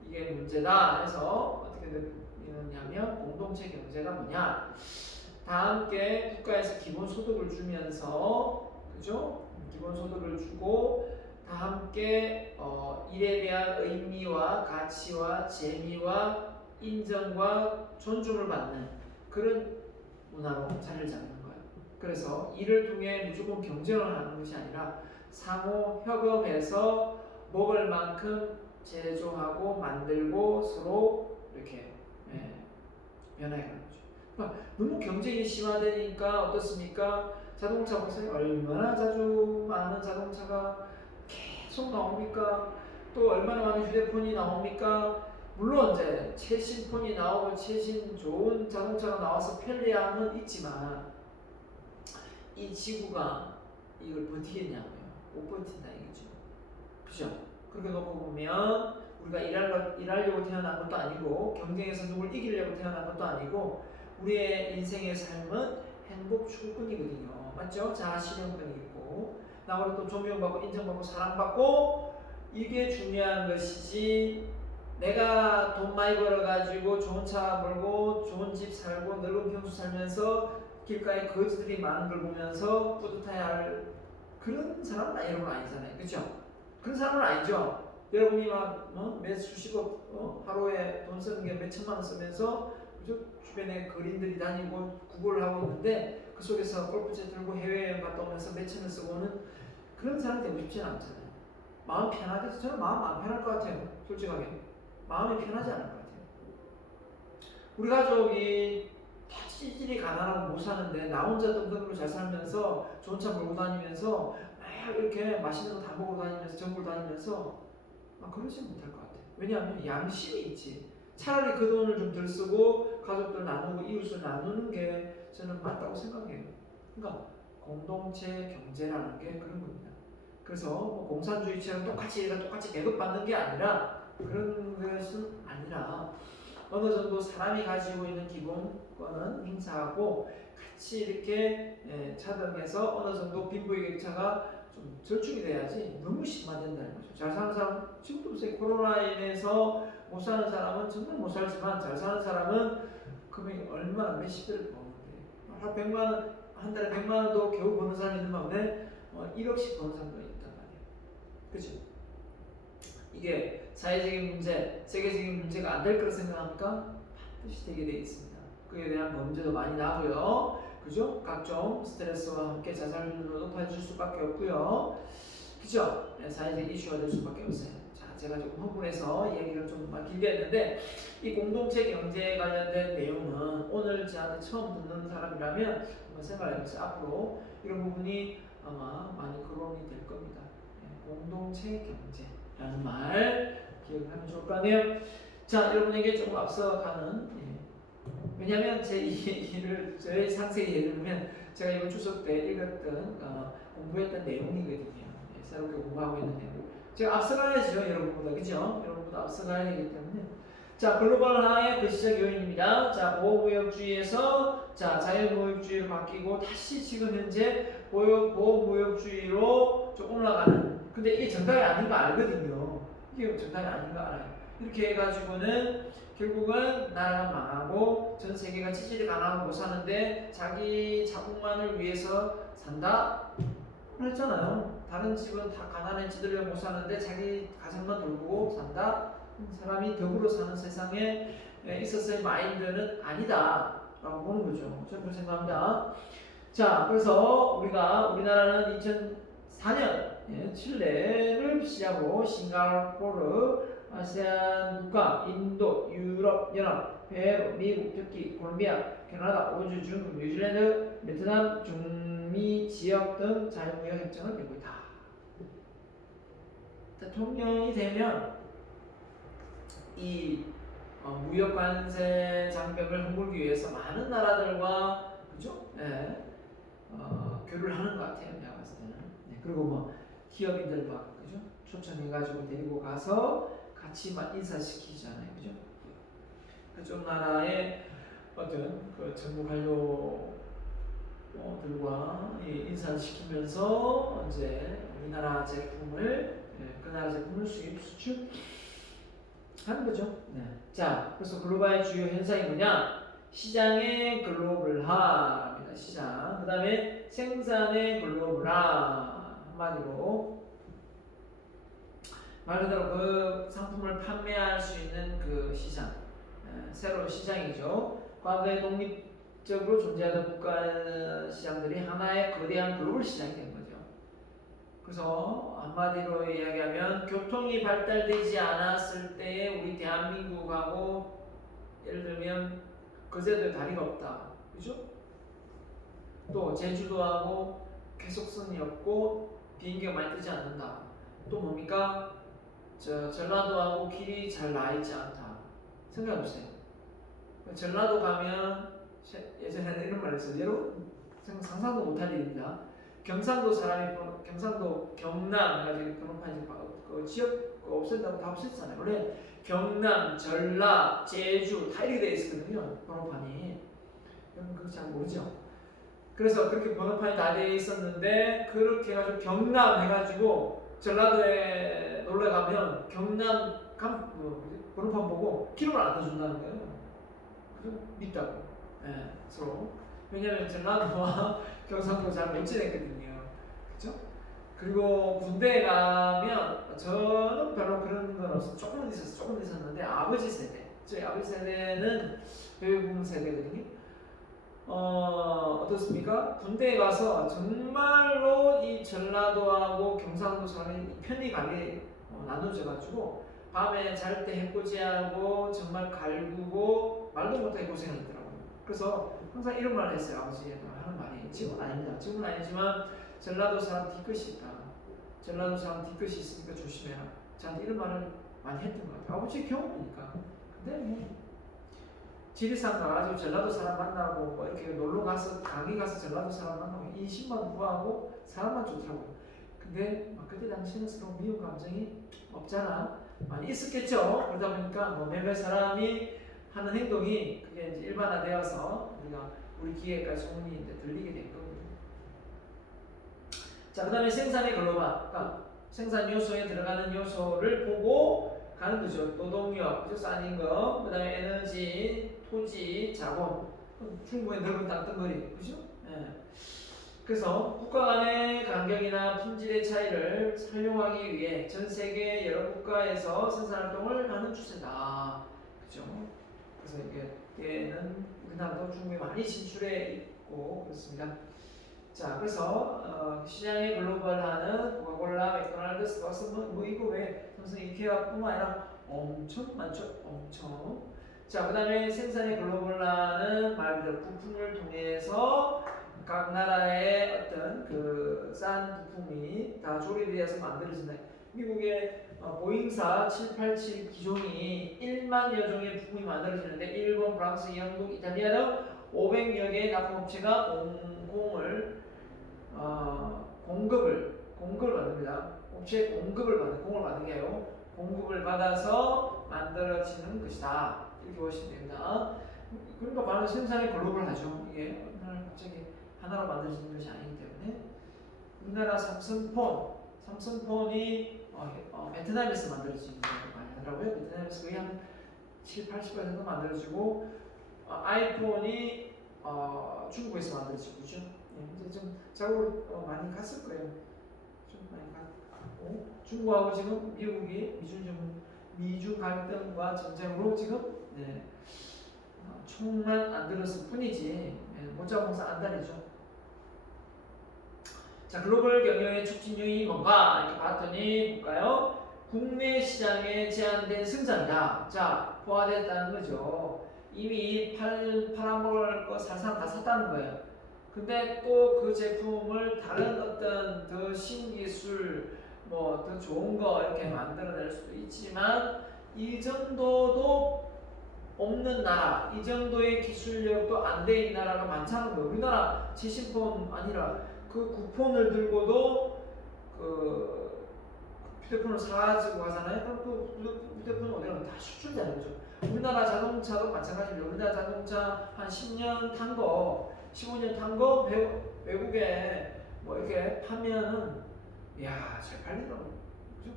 이게 문제다 해서 어떻게 되느냐면 공동체 경제가 뭐냐? 다 함께 국가에서 기본소득을 주면서 그죠? 기본소득을 주고 다 함께 일에 대한 의미와 가치와 재미와 인정과 존중을 받는 그런 문화로 자리를 잡는 거예요. 그래서 일을 통해 무조건 경쟁을 하는 것이 아니라 상호 협업해서 먹을 만큼 제조하고 만들고 서로 이렇게 변화해가는 거죠. 너무 경쟁이 심화되니까 어떻습니까? 자동차 보세요. 얼마나 자주 많은 자동차가 계속 나옵니까? 또 얼마나 많은 휴대폰이 나옵니까? 물론 이제 최신 폰이 나오고 최신 좋은 자동차가 나와서 편리함은 있지만 이 지구가 이걸 버티겠냐고요. 못 버틴다 이거죠. 그죠? 그렇게 놓고 보면 우리가 일하려고 태어난 것도 아니고 경쟁에서 누굴 이기려고 태어난 것도 아니고 우리의 인생의 삶은 행복 추구권이거든요. 맞죠? 자아실현권이 있고 나머지 또 존경받고 인정받고 사랑받고 이게 중요한 것이지 내가 돈 많이 벌어가지고 좋은 차 몰고 좋은 집 살고 넓은 평수 살면서 길가에 거지들이 많은 걸 보면서 뿌듯해할 그런 사람은 아니잖아요. 그렇죠? 그런 사람은 아니죠. 여러분이 매 수십억 하루에 돈 쓰는 게 몇 천만 원 쓰면서 그죠? 주변에 거린들이 다니고 구걸을 하고 있는데 그 속에서 골프채 들고 해외여행 갔다 오면서 몇 천을 쓰고 오는 그런 사람 되고 싶지는 않잖아요. 마음 편하게 저는 마음 안 편할 것 같아요. 솔직하게 마음이 편하지 않을 것 같아요. 우리 가족이 다 찌질이 가난하고 못 사는데 나 혼자 뜬금으로 잘 살면서 좋은 차 몰고 다니면서 막 이렇게 맛있는 거 다 먹고 다니면서 전국 다니면서 그러지 못할 것 같아요. 왜냐하면 양심이 있지. 차라리 그 돈을 좀 덜 쓰고 가족들 나누고 이웃을 나누는 게 저는 맞다고 생각해요. 그러니까 공동체 경제라는 게 그런 겁니다. 그래서 공산주의처럼 똑같이 배급받는 게 아니라 그런 것은 아니라 어느 정도 사람이 가지고 있는 기본권은 행사하고 같이 이렇게 차등해서 어느 정도 빈부격차가 좀 절충이 돼야지 너무 심화된다는 거죠. 잘 사는 사람 지금도 보세요. 코로나에 인해서 못 사는 사람은 정말 못 살지만 잘 사는 사람은 금액이 얼마나 몇십배를 버는데 한 달에 100만 원도 겨우 버는 사람이 있는 반면에 1억씩 버는 사람도 있단 말이에요. 그렇죠? 이게 사회적인 문제, 세계적인 문제가 안 될 거라 생각합니까? 반드시 되게 되어 있습니다. 그에 대한 범죄도 많이 나고요. 그죠? 각종 스트레스와 함께 자살률도 높아질 수밖에 없고요. 그죠? 사회적 이슈가 될 수밖에 없어요. 자, 제가 조금 흥분해서 얘기를 좀 길게 했는데 이 공동체 경제에 관련된 내용은 오늘 저한테 처음 듣는 사람이라면 한번 생각해 보세요. 앞으로 이런 부분이 아마 많이 거론이 될 겁니다. 공동체 경제라는 말 기억하면 좋을 것 같네요. 자, 여러분에게 조금 앞서가는 왜냐하면 제 이 얘기를 저의 상세히 예를 들면 제가 이번 추석 때 읽었던 공부했던 내용이거든요. 새롭게 공부하고 있는 내용. 제가 앞서가야죠, 여러분보다. 그죠? 여러분보다 앞서가야 되기 때문에. 자, 글로벌화의 그 시작 요인입니다. 자, 보호무역주의에서 자유무역주의로 바뀌고 다시 지금 현재 보호무역주의로 좀 올라가는. 근데 이게 정답이 아닌 거 알거든요. 이게 정답이 아닌 거 알아요. 이렇게 해가지고는 결국은 나라가 망하고 전 세계가 체질이 강하고 못 사는데 자기 자국만을 위해서 산다? 그랬잖아요. 다른 집은 다 가난해 지들이 못 사는데 자기 가정만 돌보고 산다? 사람이 더불어 사는 세상에 있었을 마인드는 아니다 라고 보는 거죠. 저는 그렇게 생각합니다. 자, 그래서 우리나라는 2004년 칠레를 시작으로 싱가포르, 아세안 국가, 인도, 유럽 연합, 페루, 미국, 터키, 콜롬비아, 캐나다, 호주, 중국, 뉴질랜드, 베트남, 중미 지역 등 자유무역 협정을 맺고 있다. 대통령이 되면 이 무역 관세 장벽을 허물기 위해서 많은 나라들과 그죠? 교류를 하는 것 같아요. 내가 봤을 때는. 그리고 뭐 기업인들과 그죠? 초청해가지고 데리고 가서 같이 막 인사시키잖아요. 그죠? 그쪽 나라의 어떤 그 정부 관료들과 인사시키면서 이제 우리나라 제품을 그 나라 제품을 수입 수출 하는 거죠. 자, 그래서 글로벌의 주요 현상이 뭐냐? 시장의 글로벌화입니다. 시장. 그 다음에 생산의 글로벌화. 한마디로 말 그대로 그 상품을 판매할 수 있는 그 시장. 새로운 시장이죠. 과거에 독립적으로 존재하던 국가 시장들이 하나의 거대한 글로벌 시장이 된 거죠. 그래서 한마디로 이야기하면 교통이 발달되지 않았을 때에 우리 대한민국하고 예를 들면 거제도에 다리가 없다. 그죠? 또 제주도하고 계속성이 없고 비행기가 많이 뜨지 않는다. 또 뭡니까? 전라도하고 길이 잘 나있지 않다. 생각해보세요. 전라도 가면 예전에는 이런 말을 했어요. 여러분 상상도 못할 일입니다. 경상도 사람이 경상도 경남 가지고 번호판이 그 지역 없앤다고 다 없앴잖아요. 원래 경남, 전라, 제주 다 이렇게 돼 있었거든요. 번호판이. 여러분 그거 잘 모르죠? 그래서 그렇게 번호판이 다 돼 있었는데 그렇게 해가지고 경남 해가지고 전라도에 놀러 가면 경남 번호판 보고 기록을 안 넣어준다는 거예요. 그죠? 밉다고. 서로. 왜냐면 전라도와 경상도 잘 못 지냈거든요. 그죠? 그리고 군대에 가면 저는 별로 그런 건 없어. 조금은 있었는데 아버지 세대. 저희 아버지 세대는 외국 세대거든요. 어떻습니까? 군대에 가서 정말로 이 전라도하고 경상도 사람이 편히 가게 나눠져가지고 밤에 잘 때 해코지하고 정말 갈구고 말도 못하게 고생했더라고요. 그래서 항상 이런 말을 했어요. 아버지가 하는 말이 지금은 아닙니다. 지금은 아니지만 전라도 사람 뒤끝이 있다. 전라도 사람 뒤끝이 있으니까 조심해라. 저한테 이런 말을 많이 했던 것 같아요. 아버지 경험이니까. 근데 뭐 지리산 가가지고 전라도 사람 만나고 뭐 이렇게 놀러 가서 강의 가서 전라도 사람 만나고 인심만 구하고 사람만 좋더라고요. 근데 그때 당시에는 서로 미운 감정이 없잖아. 많이 있었겠죠. 그러다 보니까 뭐 몇몇 사람이 하는 행동이 그게 이제 일반화되어서 우리 귀에까지 소문이 이제 들리게 된 거거든요. 자, 그 다음에 생산의 글로벌. 그러니까 생산 요소에 들어가는 요소를 보고 가는 거죠. 노동력, 그죠? 싼 임금, 그 다음에 에너지, 토지, 자원, 충분히 넓은 땅덩어리, 그죠? 그래서 국가 간의 간격이나 품질의 차이를 활용하기 위해 전 세계 여러 국가에서 생산활동을 하는 추세다. 그죠? 그래서 이게는 우리나라도 중국에 많이 진출해 있고 그렇습니다. 자, 그래서 시장의 글로벌화는 코카콜라, 맥도날드, 스타벅스 뭐 이거 왜 삼성, 이케아뿐만 아니라 엄청 많죠. 자, 그 다음에 생산의 글로벌화는 말 그대로 부품을 통해서 각 나라의 어떤 그 싼 부품이 다 조립되어서 만들어진다. 미국의 보잉사 787 기종이 1만여 종의 부품이 만들어지는데 일본, 프랑스, 영국, 이탈리아 등 500여 개의 납품업체가 공급을 받습니다. 업체 공급을 받는 게요. 공급을 받아서 만들어지는 것이다. 이렇게 보시면 됩니다. 그러니까 바로 생산이 글로벌하죠. 이게 오늘 갑자기 하나로 만들어지는 것이 아니기 때문에 우리나라 삼성폰이 베트남에서 만들어지는 걸 많이 하더라고요. 베트남에서 거의 한 70-80% 만들어지고 아이폰이 중국에서 만들어지고 있죠. 이제 좀 작업을 많이 갔을 거예요. 좀 많이 갔고 중국하고 지금 미국이 미중 갈등과 전쟁으로 지금 총만 안 들었을 뿐이지 못자공사 안달이죠. 자, 글로벌 경영의 촉진 요인이 뭔가 이렇게 봤더니 볼까요? 국내 시장에 제한된 승산이다. 자, 포함됐다는 거죠. 이미 팔아먹을 거 사상 다 샀다는 거예요. 근데 또 그 제품을 다른 어떤 더 신기술, 뭐 더 좋은 거 이렇게 만들어낼 수도 있지만 이 정도도 없는 나라, 이 정도의 기술력도 안 돼 있는 나라가 많다는 거예요. 우리나라 최신폰 아니라 그 구폰을 들고도 그 휴대폰을 사가지고 가잖아요. 그럼 그 휴대폰은 어디 가면 다 수출되는 거죠. 우리나라 자동차도 마찬가지입니다. 우리나라 자동차 한 10년 탄 거, 15년 탄 거 외국에 뭐 이렇게 파면은 잘 팔리더라고요.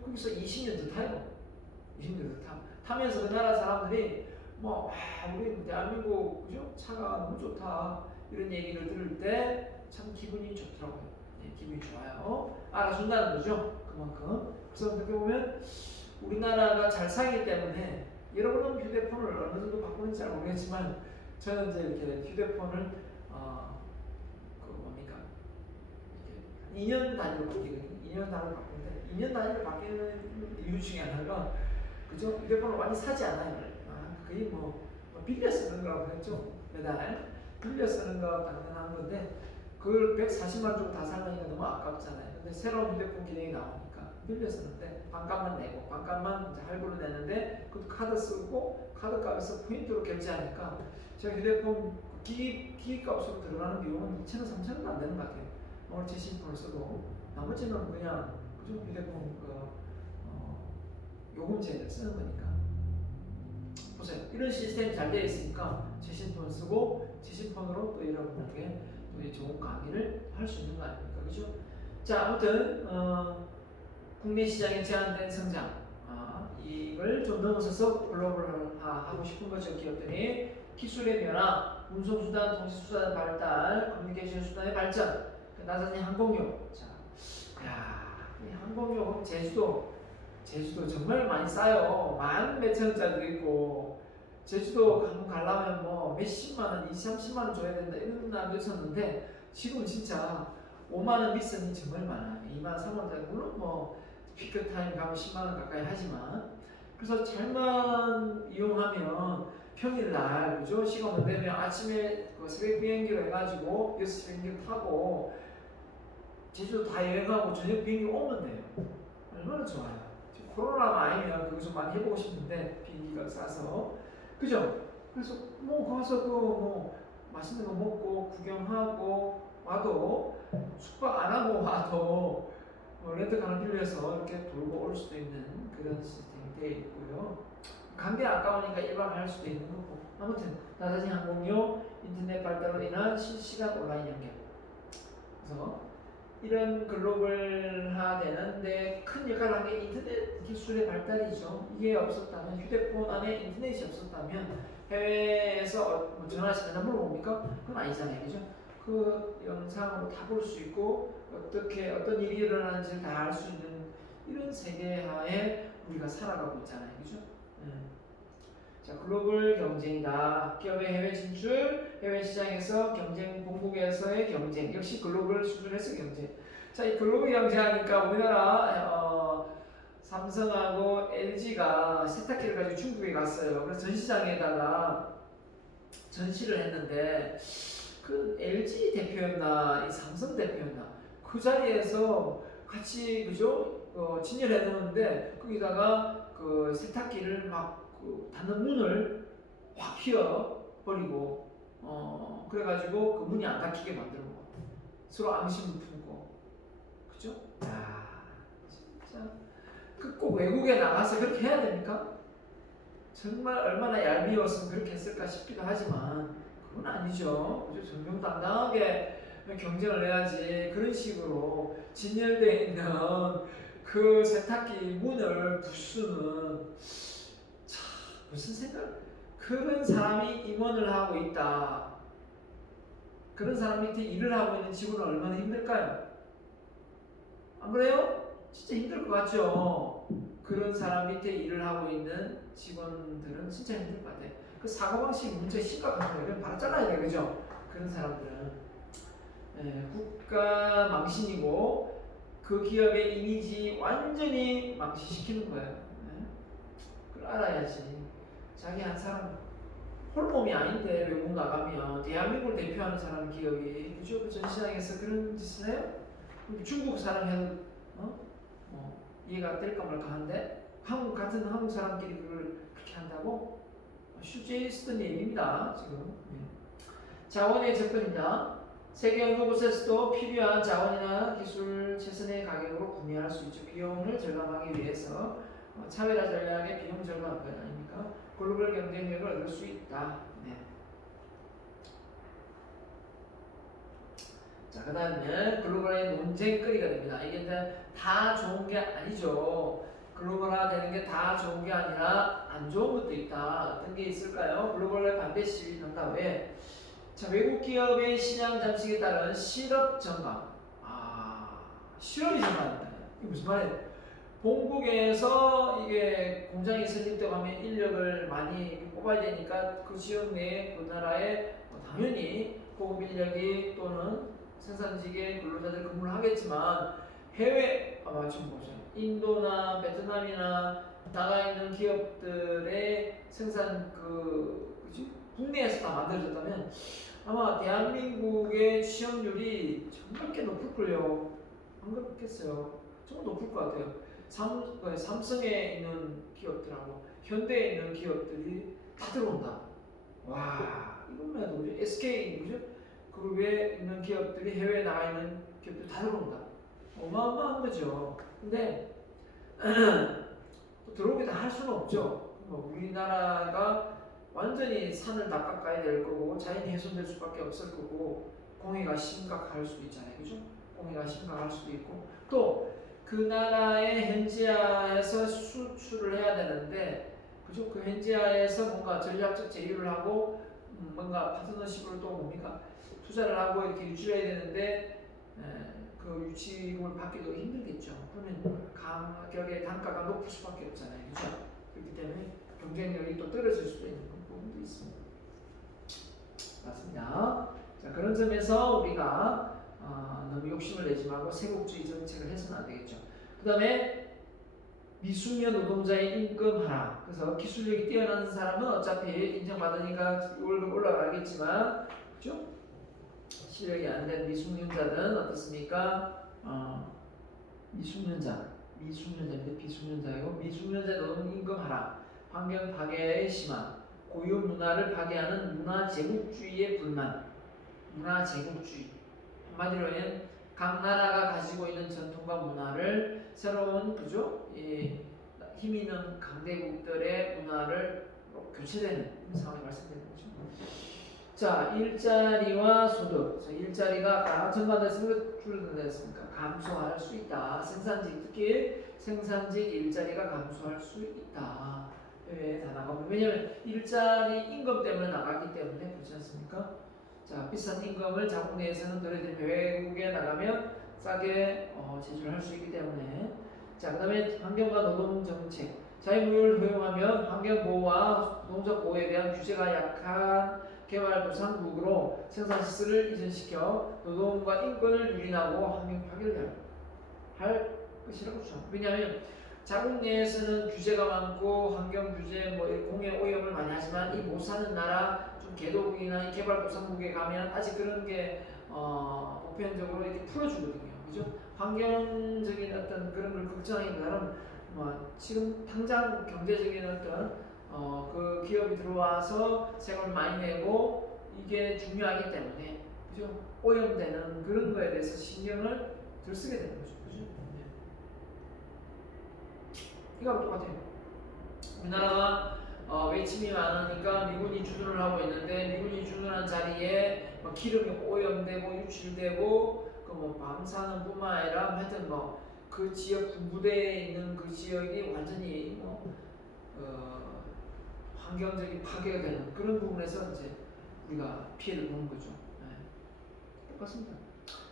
거기서 20년 더 타요. 20년 더 타면서 그 나라 사람들이 우리 대한민국 그죠? 차가 너무 좋다 이런 얘기를 들을 때 참 기분이 좋더라고요. 기분이 좋아요. 알아준다는 거죠. 그만큼. 그래서 어떻게 보면 우리나라가 잘 살기 때문에 여러분은 휴대폰을 어느 정도 바꾸는지 잘 모르겠지만 저는 이제 이렇게 휴대폰을 이렇게 2년 단위로 바뀌거든요. 2년 단위로 바꾸는데 2년 단위로 바뀌는 이유 중에 하나가 그죠? 휴대폰을 많이 사지 않아요. 거의 빌려 쓰는 거라고 했죠. 매달 빌려 쓰는 거 당연한 건데 그걸 140만 주고 다 살려니까 너무 아깝잖아요. 근데 새로운 휴대폰 기능이 나오니까 빌려 쓰는데 반값만 내고 반값만 이제 할부로 내는데 그 카드 쓰고 카드 값에서 포인트로 결제하니까 제가 휴대폰 기기 값으로 들어가는 비용은 2,000원, 3,000원도 안 되는 것 같아요. 오늘 제 신폰을 쓰고 나머지는 그냥 그죠? 휴대폰 요금제를 쓰는 거니까. 보세요. 이런 시스템이 잘 되어 있으니까 제 신폰 쓰고 제 신폰으로 또 여러분에게 또 좋은 강의를 할 수 있는 거 아닙니까? 그죠? 자, 아무튼 국내 시장에 제한된 성장 이걸 좀 넘어서서 글로벌화하고 싶은 거죠. 기업들이 기술의 변화, 운송수단, 통신수단 발달, 커뮤니케이션 수단의 발전, 나사진 항공유. 자, 이 항공유 제주도 정말 많이 싸요. 10,000원짜리도 있고 제주도 가려면 몇십만 원, 20-30만 원 줘야 된다 이런 날도 있었는데 지금 진짜 5만 원 비싼이 정말 많아요. 2만 3만 원짜리 물론 피크 타임 가면 10만 원 가까이 하지만 그래서 잘만 이용하면 평일날 그죠? 시간 못 되면 아침에 그 새벽 비행기로 해가지고 6시 비행기 타고 제주도 다 여행하고 저녁 비행기 오면 돼요. 얼마나 좋아요. 코로나가 아니면 그거 좀 많이 해보고 싶은데 비행기가 싸서 그죠? 그래서 가서 맛있는 거 먹고 구경하고 와도 숙박 안 하고 와도 렌트카를 빌려서 이렇게 돌고 올 수도 있는 그런 시스템이 되어 있고요. 관계 아까우니까 1박 할 수도 있는 거고. 아무튼 나사진 항공유 인터넷 발달로 인한 실시간 온라인 연결. 그래서 이런 글로벌화되는데 큰 역할을 한 게 인터넷 기술의 발달이죠. 이게 없었다면 휴대폰 안에 인터넷이 없었다면 해외에서 전화하시면 물어봅니까? 그건 아니잖아요. 그죠? 그 영상으로 다 볼 수 있고 어떤 일이 일어나는지를 다 알 수 있는 이런 세계하에 우리가 살아가고 있잖아요. 그죠? 자, 글로벌 경쟁이다. 기업의 해외 진출, 해외 시장에서 경쟁, 본국에서의 경쟁, 역시 글로벌 수준에서 경쟁. 자, 이 글로벌 경쟁하니까 우리나라 삼성하고 LG가 세탁기를 가지고 중국에 갔어요. 그래서 전시장에다가 전시를 했는데 그 LG 대표였나 이 삼성 대표였나 그 자리에서 같이 그죠 진열해 놓는데 거기다가 그 세탁기를 막그 닫는 문을 확 휘어 버리고 그래가지고 그 문이 안 닫히게 만들고 서로 앙심을 품고 그죠? 야 진짜 그 꼭 외국에 나가서 그렇게 해야 됩니까? 정말 얼마나 얄미웠으면 그렇게 했을까 싶기도 하지만 그건 아니죠. 그죠? 정정당당하게 경쟁을 해야지 그런 식으로 진열되어 있는 그 세탁기 문을 부수는 참 무슨 생각? 그런 사람이 임원을 하고 있다. 그런 사람 밑에 일을 하고 있는 직원은 얼마나 힘들까요? 안 그래요? 진짜 힘들 것 같죠? 그런 사람 밑에 일을 하고 있는 직원들은 진짜 힘들 것 같아요. 그 사고방식 문제 심각한 거예요. 바로 잘라야 돼요. 그죠? 그런 사람들은. 국가 망신이고 그 기업의 이미지 완전히 망신시키는 거예요. 그걸 알아야지. 자기 한 사람 홀몸이 아닌데 외국 나가면 대한민국을 대표하는 사람 기업이 그죠? 그 전시장에서 그런 짓을 해요? 중국 사람 해도 이해가 될까 말까 하는데 같은 한국 사람끼리 그걸 그렇게 한다고? 실제 있었던 얘기입니다. 지금. 자원의 접근이다. 세계 어느 곳에서도 필요한 자원이나 기술 최선의 가격으로 구매할 수 있죠. 비용을 절감하기 위해서 차별화 전략의 비용 절감은 아닙니까? 글로벌 경쟁력을 얻을 수 있다. 네. 자, 그 다음에 글로벌의 논쟁거리가 됩니다. 이게 다 좋은 게 아니죠. 글로벌화 되는 게 다 좋은 게 아니라 안 좋은 것도 있다. 어떤 게 있을까요? 글로벌에 반대 시위한다. 왜? 자, 외국 기업의 시장 잠식에 따른 실업 증가. 실업이 증가한다. 이게 무슨 말이에요? 본국에서 이게 공장이 설립되고 하면 인력을 많이 뽑아야 되니까 그 지역 내에 그 나라에 당연히 고급 인력이 또는 생산직의 근로자들 근무를 하겠지만 해외 지금 보세요. 인도나 베트남이나 나가 있는 기업들의 생산 국내에서 다 만들어졌다면 아마 대한민국의 취업률이 정말 꽤 높을 걸요. 안 그렇겠어요? 좀 높을 것 같아요. 삼성에 있는 기업들하고 현대에 있는 기업들이 다 들어온다. 와, 이것만 해도 그죠? SK 그죠? 그 외에 있는 기업들이 해외에 나가 있는 기업들 다 들어온다. 어마어마한 거죠. 근데 또 들어오게 다 할 수는 없죠. 우리나라가 완전히 산을 다 깎아야 될 거고 자연이 훼손될 수밖에 없을 거고 공해가 심각할 수도 있잖아요. 그죠? 공해가 심각할 수도 있고 또 그 나라의 현지화에서 수출을 해야 되는데 그죠? 그 현지화에서 뭔가 전략적 제휴를 하고 뭔가 파트너십으로 또 뭡니까? 투자를 하고 이렇게 유치해야 되는데 그 유치금을 받기도 힘들겠죠. 그러면 가격의 단가가 높을 수밖에 없잖아요. 그죠? 그렇기 때문에 경쟁력이 또 떨어질 수도 있는 부분도 있습니다. 맞습니다. 자, 그런 점에서 우리가 너무 욕심을 내지 말고 세국주의 정책을 해서는 안 되겠죠. 그 다음에 미숙련 노동자의 임금 하락. 그래서 기술력이 뛰어난 사람은 어차피 인정받으니까 월급 올라가겠지만, 그죠? 실력이 안 된 미숙련자는 어떻습니까? 미숙련자인데 비숙련자이고 미숙련자 노동 임금 하락, 환경 파괴의 심한, 고유 문화를 파괴하는 문화 제국주의의 불만. 문화 제국주의. 한마디로는 각 나라가 가지고 있는 전통과 문화를 새로운 그죠? 힘 있는 강대국들의 문화를 교체되는 상황이 발생되는 거죠. 자, 일자리와 소득. 자, 일자리가 증가됐습니까? 줄어들었습니까? 감소할 수 있다. 생산직, 특히 생산직 일자리가 감소할 수 있다. 왜 다 나가고? 왜냐면 일자리 임금 때문에 나가기 때문에 그렇지 않습니까? 자, 비싼 임금을 자국 내에서는 너희들이 외국에 나가면 싸게 제조를 할 수 있기 때문에. 자, 그 다음에 환경과 노동 정책. 자유무역을 허용하면 환경보호와 노동자 보호에 대한 규제가 약한 개발도상국으로 생산시설을 이전시켜 노동과 인권을 유린하고 환경 파괴를 할 것이라고 주장합니다. 왜냐하면 자국 내에서는 규제가 많고 환경 규제, 뭐 공해 오염을 많이 하지만 이 못 사는 나라 좀 개도국이나 이 개발도상국에 가면 아직 그런 게 보편적으로 이렇게 풀어주거든요. 그죠? 환경적인 어떤 그런 걸 걱정하기보다는 지금 당장 경제적인 어떤 그 기업이 들어와서 세금을 많이 내고 이게 중요하기 때문에 그죠? 오염되는 그런 거에 대해서 신경을 덜 쓰게 되는 거죠. 그죠? 이거하고 똑같아요. 우리나라가 외침이 많으니까 미군이 주둔을 하고 있는데 미군이 주둔한 자리에 기름이 오염되고 유출되고 그 방사능 뿐만 아니라 하여튼 그 지역 군부대에 있는 그 지역이 완전히 환경적인 파괴가 되는 그런 부분에서 이제 우리가 피해를 보는 거죠. 네. 똑같습니다.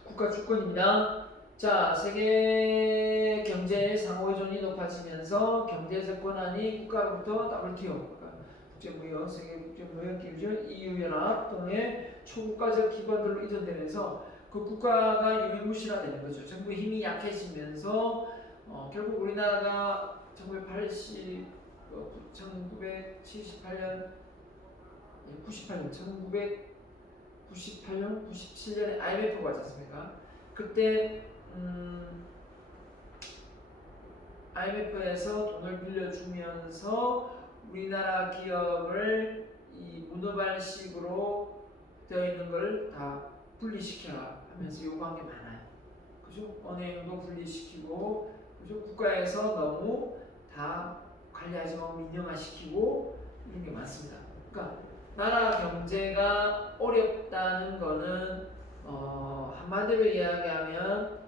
국가 주권입니다. 자, 세계 경제의 상호의존이 높아지면서 경제적 권한이 국가로부터 WTO, 그러니까 국제무역, 세계국제무역기구죠, EU-연합 등의 초국가적 기관들로 이전되면서 그 국가가 유명무실화되는 거죠. 정부의 힘이 약해지면서 결국 우리나라가 1978년, 97년에 IMF가 왔지 않습니까? 그때 IMF에서 돈을 빌려주면서 우리나라 기업을 이 문어발식으로 되어 있는 걸 다 분리시켜라 하면서 요구한 게 많아요. 그죠? 은행도 분리시키고, 그죠? 국가에서 너무 다 관리하지 말고 민영화시키고 이런 게 많습니다. 그러니까 나라 경제가 어렵다는 거는 한마디로 이야기하면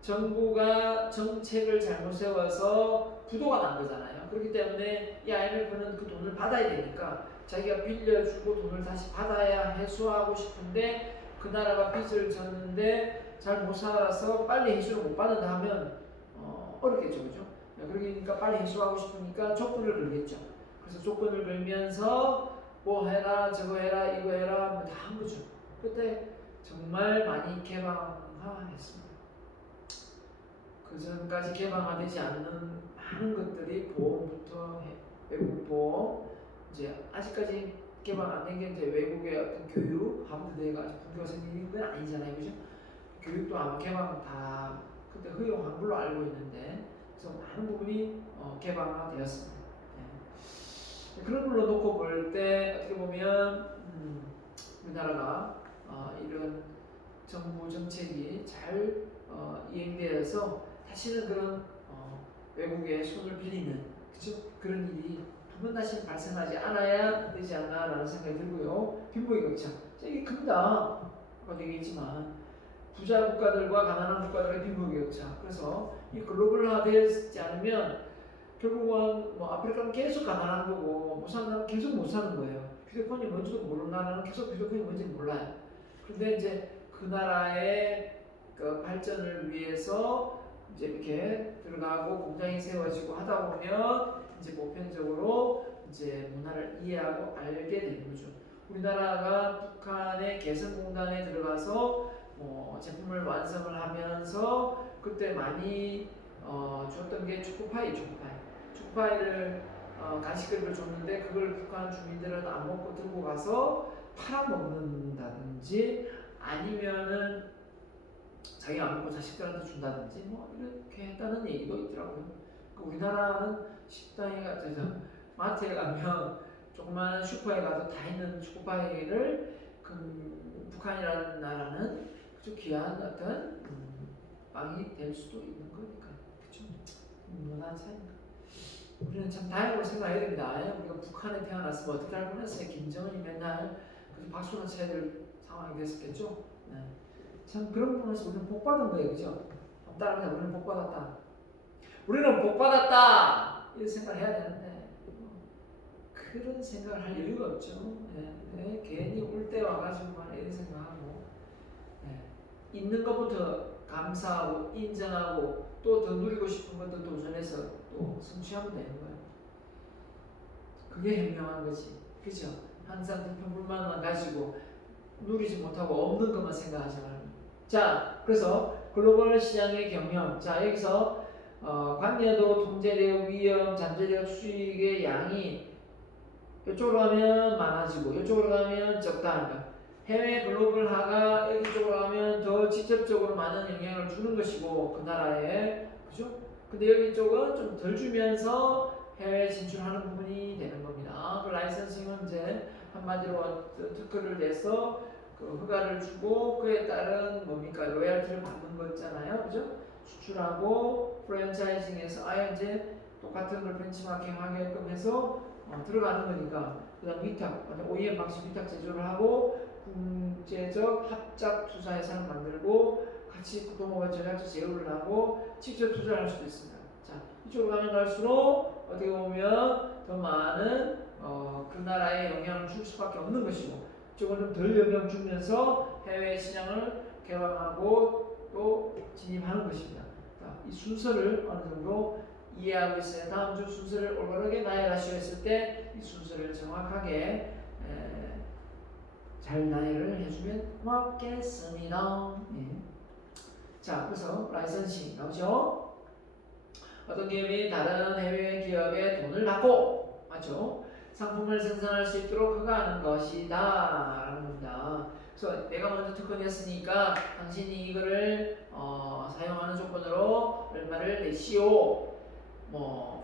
정부가 정책을 잘못 세워서 부도가 난 거잖아요. 그렇기 때문에 이 IMF는 그 돈을 받아야 되니까 자기가 빌려주고 돈을 다시 받아야 해소하고 싶은데 그 나라가 빚을 졌는데 잘 못 살아서 빨리 해소를 못 받는다 하면 어렵겠죠, 그죠? 그러니까 빨리 해소하고 싶으니까 조건을 걸겠죠. 그래서 조건을 걸면서 뭐 해라, 저거 해라, 이거 해라 다 한 거죠. 그때 정말 많이 개방화했습니다. 그 전까지 개방화되지 않는 많은 것들이 보험부터 외국 보험, 이제 아직까지 개방 안 된 게 이제 외국의 어떤 교육, 하버드대가 분교가 생기는 건 아니잖아요, 그죠? 교육도 아마 개방 다 그때 허용한 걸로 알고 있는데, 그래서 많은 부분이 개방화되었습니다. 네. 그런 걸로 놓고 볼 때 어떻게 보면 우리나라가 이런 정부 정책이 잘 이행되어서 다시는 그런 외국의 손을 빌리는 그쵸? 그런 일이 두 번 다시 발생하지 않아야 되지 않나라는 생각이 들고요. 빈부의 격차 이게 큽니다. 아까 얘기했지만 부자 국가들과 가난한 국가들의 빈부의 격차. 그래서 이 글로벌화되지 않으면 결국은 아프리카는 계속 가난한 거고 못 사는 나라는 계속 못 사는 거예요. 휴대폰이 뭔지도 모르는 나라는 계속 휴대폰이 뭔지 몰라요. 그런데 이제 그 나라의 그 발전을 위해서 이제 이렇게 들어가고 공장이 세워지고 하다 보면 이제 보편적으로 이제 문화를 이해하고 알게 되는 거죠. 우리나라가 북한의 개성공단에 들어가서 제품을 완성을 하면서 그때 많이 줬던 게 초코파이를 간식거리를 줬는데 그걸 북한 주민들은 안 먹고 들고 가서 팔아먹는다든지 아니면은 자기가 안 먹고 자식들한테 준다든지 이렇게 했다는 얘기도 있더라고요. 우리나라는 식당에 가서 마트에 가면 조그마한 슈퍼에 가서 다 있는 초코파이를 북한이라는 나라는 그저 귀한 어떤 빵이 될 수도 있는 거니까 그렇죠. 문화 차이니까. 우리는 참 다양하게 생각해야 됩니다. 우리가 북한에 태어났으면 어떻게 할 뻔했어요. 김정은이 맨날 박수나 쳐야 될 상황이 됐었겠죠. 네. 참 그런 부분에서 우리는 복 받은 거예요, 그죠? 따라합니다. 우리는 복 받았다. 우리는 복 받았다. 이런 생각을 해야 되는데 그런 생각을 할 이유가 없죠. 네. 괜히 올 때 와가지고만 이런 생각하고 있는 것부터 감사하고 인정하고 또 더 누리고 싶은 것도 도전해서 또 성취하면 되는 거예요. 그게 현명한 거지, 그죠? 항상 불평불만만 가지고 누리지 못하고 없는 것만 생각하지 말고. 자, 그래서 글로벌 시장의 경영. 자, 여기서 관여도, 통제력, 위험, 잠재력, 수익의 양이 이쪽으로 가면 많아지고 이쪽으로 가면 적다니까. 해외 글로벌화가 여기 쪽으로 가면 더 직접적으로 많은 영향을 주는 것이고 그 나라에, 그죠? 근데 여기 쪽은 좀 덜 주면서 해외 진출하는 부분이 되는 겁니다. 그 라이선싱은 이제 한마디로 특허를 내서 그 허가를 주고 그에 따른 뭡니까 로열티를 받는 거잖아요, 그죠? 수출하고 프랜차이징에서 아예 이제 똑같은 걸 벤치마킹 하게끔 해서 들어가는 거니까. 그다음 위탁, OEM 방식 위탁 제조를 하고 국제적 합작 투자 회사를 만들고 같이 구동호가 전략적 제휴를 하고 직접 투자를 할 수도 있습니다. 자, 이쪽으로 가면 갈수록 어떻게 보면 더 많은 그 나라에 영향을 줄 수밖에 없는 것이고 이쪽은 좀 덜 영향 주면서 해외 시장을 개방하고 또 진입하는 것입니다. 자, 이 순서를 어느 정도 이해하고 있어요. 다음 주 순서를 올바르게 나열하시오 했을 때 이 순서를 정확하게 잘 나열을 해주면 고맙겠습니다. 예. 자, 그래서 라이선싱 나오죠? 어떤 기업이 다른 해외 기업에 돈을 받고, 맞죠? 상품을 생산할 수 있도록 허가하는 것이다 라는 겁니다. 그래서 내가 먼저 특허 냈으니까 당신이 이거를 사용하는 조건으로 얼마를 내시오.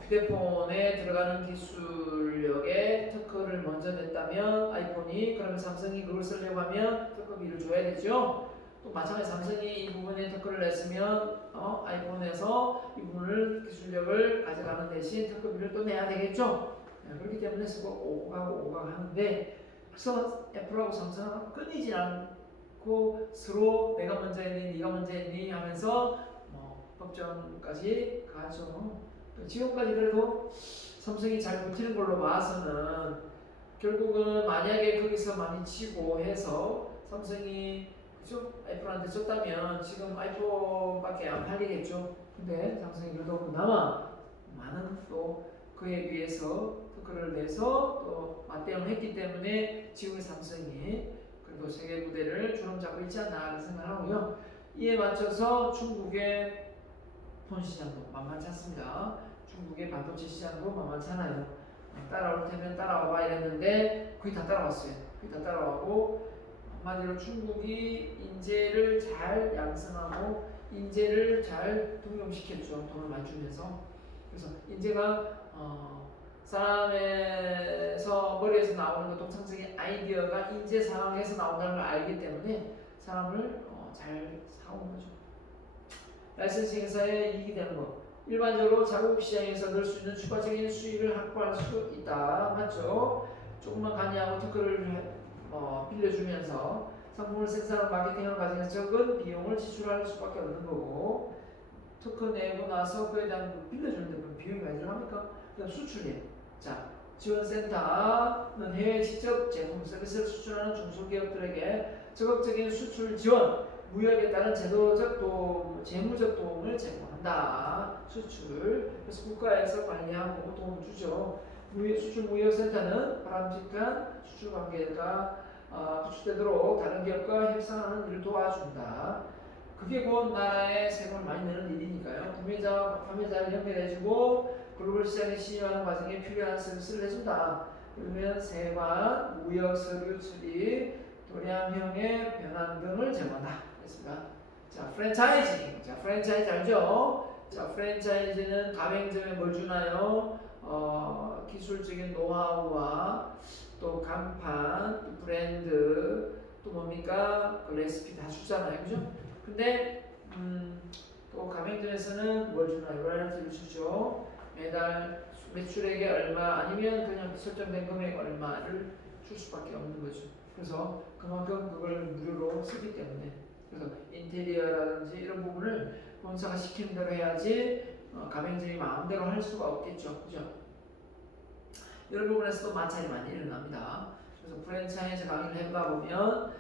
휴대폰에 들어가는 기술력에 특허를 먼저 냈다면 아이폰이, 그러면 삼성이 그걸 쓰려고 하면 특허비를 줘야겠죠. 또 마찬가지 삼성이 이 부분에 특허를 냈으면 아이폰에서 이 부분을 기술력을 가져가는 대신 특허비를 또 내야 되겠죠. 그렇기 때문에 서로 오가고 하는데, 그래서 애플하고 삼성은 끊이지 않고 서로 내가 먼저 했니 네가 먼저 했니 하면서 법정까지 가죠. 지금까지 그래도 삼성이 잘 버티는 걸로 봐서는 결국은 만약에 거기서 많이 치고 해서 삼성이, 그죠? 애플한테 졌다면 지금 아이폰밖에 안 팔리겠죠. 근데 삼성이 그래도 그나마 많은 또 그에 비해서 특허를 내서 또 맞대응을 했기 때문에 지금의 삼성이 그래도 세계 무대를 주름잡고 있지 않나 생각하고요. 이에 맞춰서 중국의 폰 시장도 만만치 않습니다. 중국의 반도체 시장도 만만치 않아요. 따라올 테면 따라와봐 이랬는데 거의 다 따라왔어요. 거의 다 따라와고, 한마디로 중국이 인재를 잘 양성하고 인재를 잘 등용시켰죠. 돈을 많이 주면서. 그래서 인재가 사람에서 머리에서 나오는 것, 독창적인 아이디어가 인재 상황에서 나온다는 걸 알기 때문에 사람을 잘 사오는 거죠. 라이선싱 회사에 이익이 되는 것. 일반적으로 자국 시장에서 넣을 수 있는 추가적인 수익을 확보할 수 있다. 맞죠? 조금만 관여하고 특허를 빌려주면서 상품을 생산하고 마케팅하는 과정에서 적은 비용을 지출할 수밖에 없는 거고, 특허 내고 나서 그에 대한 빌려주는데 비용이 많이 들어갑니까? 그다음 수출입. 자, 지원센터는 해외 직접 제품 서비스를 수출하는 중소기업들에게 적극적인 수출 지원, 무역에 따른 제도적 도움, 재무적 도움을 제공한다. 수출. 그래서 국가에서 관리하고 도움을 주죠. 수출 무역센터는 바람직한 수출 관계가 구축되도록 다른 기업과 협상하는 일을 도와준다. 그게 곧 나라의 세금을 많이 내는 일이니까요. 구매자와 판매자를 연결해주고 글로벌 시장에 진입하는 과정에 필요한 서비스를 해준다. 그러면 세관, 무역, 서류 처리, 도량형의 변환 등을 제공한다. 됐습니다. 자, 프랜차이징. 자, 프랜차이즈 알죠? 자, 프랜차이즈는 가맹점에 뭘 주나요? 기술적인 노하우와 또 간판, 또 브랜드, 또 뭡니까? 그 레시피 다 주잖아요. 그죠? 근데 또 가맹점에서는 뭘 주나요? 로열티를 주죠. 매달 매출액이 얼마 아니면 그냥 설정된 금액 얼마를 줄 수밖에 없는 거죠. 그래서 그만큼 그걸 무료로 쓰기 때문에, 그래서 인테리어라든지 이런 부분을 본사가 시키는 대로 해야지 가맹점이 마음대로 할 수가 없겠죠. 그죠? 이런 부분에서도 마찰이 많이 일어납니다. 그래서 프랜차이즈 강의를 해보다 보면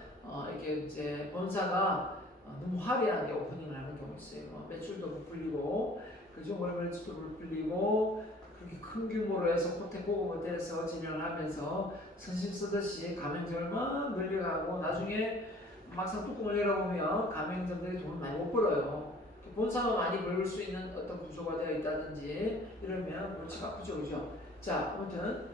이렇게 이제 본사가 너무 화려하게 오프닝을 하는 경우 있어요. 매출도 못 불리고, 그죠? 월매출도 못 불리고, 그렇게 큰 규모로 해서 호텔 고급 호텔에서 진행을 하면서 선심 쓰듯이 가맹점을 막 늘려가고 나중에 막상 뚜껑을 열어보면 가맹점들이 돈을 많이 못 벌어요. 본사가 많이 벌 수 있는 어떤 구조가 되어 있다든지 이러면 골치가 아프죠, 그죠? 자, 아무튼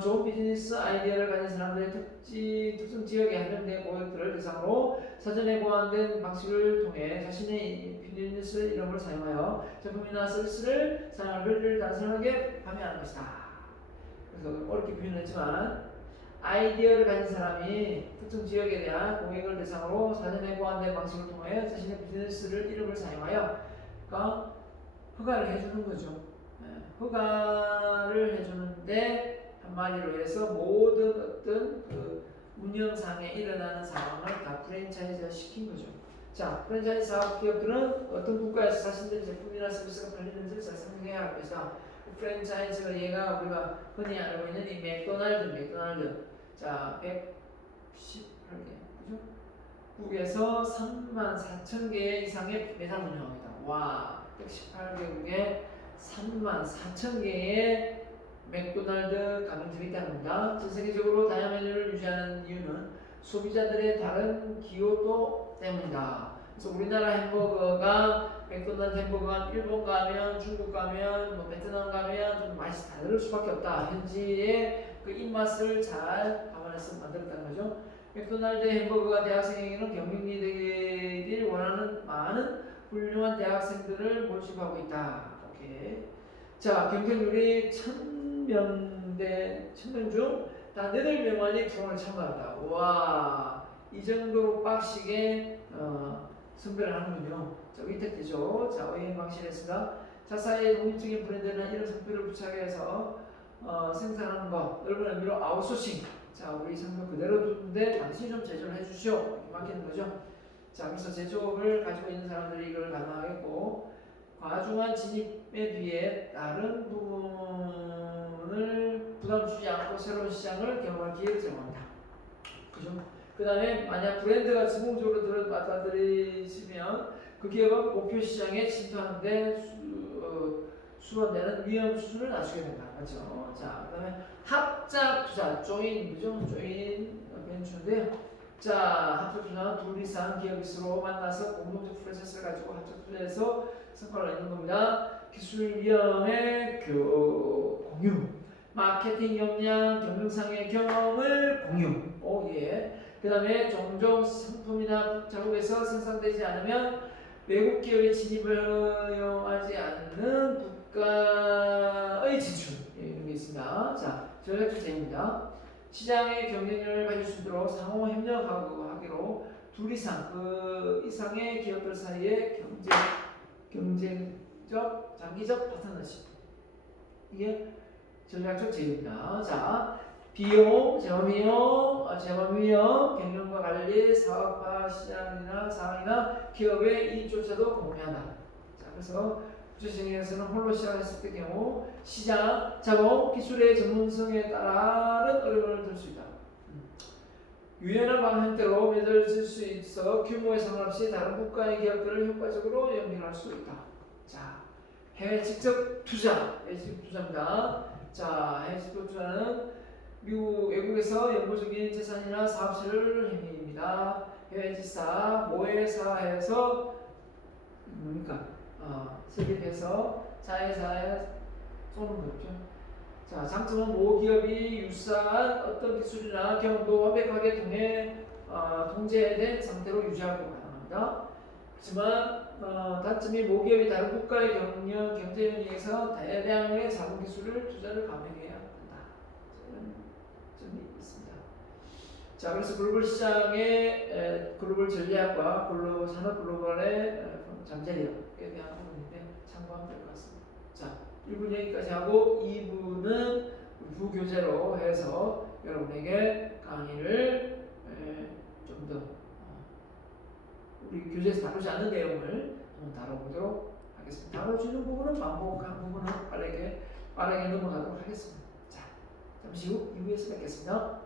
좋은 비즈니스 아이디어를 가진 사람들의 특정 지역에 한정된 고객들을 대상으로 사전에 고안된 방식을 통해 자신의 비즈니스 이름을 사용하여 제품이나 서비스를 사용할 권리를 단순하게 판매하는 것이다. 그래서 어렵게 표현했지만 아이디어를 가진 사람이 특정 지역에 대한 고객을 대상으로 사전에 고안된 방식을 통해 자신의 비즈니스를 이름을 사용하여 그러니까 허가를 해주는 거죠. 허가를 해주는데 한마디로 해서 모든 어떤 그 운영상에 일어나는 상황을 다 프랜차이즈화 시킨 거죠. 자, 프랜차이즈 사업 기업들은 어떤 국가에서 자신들의 제품이나 서비스가 팔리는지를 잘 설명해야 할 것이다. 프랜차이즈가 얘가 우리가 흔히 알고 있는 이 맥도날드. 자, 118개, 그죠? 국에서 34,000개 이상의 매장 운영합니다. 와, 118개국에 34,000개의 맥도날드 가맹점이 있다는 겁니다. 전 세계적으로 다양한 메뉴를 유지하는 이유는 소비자들의 다른 기호도 때문이다. 그래서 우리나라 햄버거가 맥도날드 햄버거가 일본 가면, 중국 가면, 뭐 베트남 가면 좀 맛이 다를 수밖에 없다. 현지의 그 입맛을 잘 감안해서 만들었다는 거죠. 맥도날드 햄버거가 대학생에게는 경쟁력이 원하는 많은 훌륭한 대학생들을 모집하고 있다. 오케이. 자, 경쟁률이 1000명 중 단 8명만이 프로그램을 참가한다. 와, 이 정도로 빡시게 선별을 하는군요. 자, 위택되죠. 자, OEM 방식에서가 자사의 독립적인 브랜드나 이런 성별을 부착해서 생산하는 것, 넓은 의미로 아웃소싱. 자, 우리 성명 그대로 두는데 당신이 좀 제조를 해주시오. 이렇게 맡기는 거죠. 자, 그래서 제조업을 가지고 있는 사람들이 이걸 감당하겠고, 과중한 진입에 비해 다른 부분을 부담 주지 않고 새로운 시장을 경험할 기회를 제공합니다. 그죠? 그 다음에 만약 브랜드가 성공적으로 받아들이시면 그 기업은 목표 시장에 침투하는데 수반되는 위험 수준을 낮추게 된다. 맞죠? 자, 그 다음에 합작 투자, 조인, 그죠? 조인 벤처인데요. 자, 합작 투자는 둘 이상 기업이 서로 만나서 공동적 프로세스를 가지고 합작 투자해서 성과를 내는 겁니다. 기술 위험의 공유, 마케팅 역량, 경영상의 경험을 공유. 오, 예. 그 다음에 종종 상품이나 작업에서 생산되지 않으면 외국 기업의 진입을 허용하지 않는 국가의 진출. 예, 이런 게 있습니다. 자, 전략적 제입니다. 시장의 경쟁력을 가질 수 있도록 상호 협력하기로 둘 이상, 그 이상의 기업들 사이에 경쟁적, 장기적 파트너십. 이게 전략적 제휴입니다. 자, 비용, 재원 위험, 경영과 관리, 사업화 시장이나 상황이나 기업의 이익조차도 공유한다. 자, 그래서 구체적에서는 홀로 시작했을 때 경우 시장, 자본, 기술의 전문성에 따른 어려움을 들 수 있다. 유연한 방향대로 매달릴 수 있어 규모에 상관없이 다른 국가의 기업들을 효과적으로 연결할 수 있다. 자, 해외 직접 투자입니다. 자, 해외 직접 투자는 외국에서 영구적인 재산이나 사업체를 행위입니다. 해외 지사, 모회사에서 뭡니까? 설립해서 자회사에 쏘는 거죠. 자, 장점은 모기업이 유사한 어떤 기술이나 경험도 완벽하게 통제된 상태로 유지하고 가능합니다. 하지만 단점이 모기업이 다른 국가의 경쟁력에서 대량의 자본 기술을 투자를 감행해야 한다. 이런 점이 있습니다. 자, 그래서 글로벌 시장의 글로벌 전략과 산업 글로벌의 잠재력에 대한 부분인데 참고하면 될 것 같습니다. 자, 1분 여기까지 하고 2분은 부교재로 해서 여러분에게 강의를 좀 더 우리 교재에서 다루지 않는 내용을 한번 다뤄보도록 하겠습니다. 다뤄주는 부분은 반복한 부분은 빠르게 넘어가도록 하겠습니다. 자, 잠시 후 2부에서 뵙겠습니다.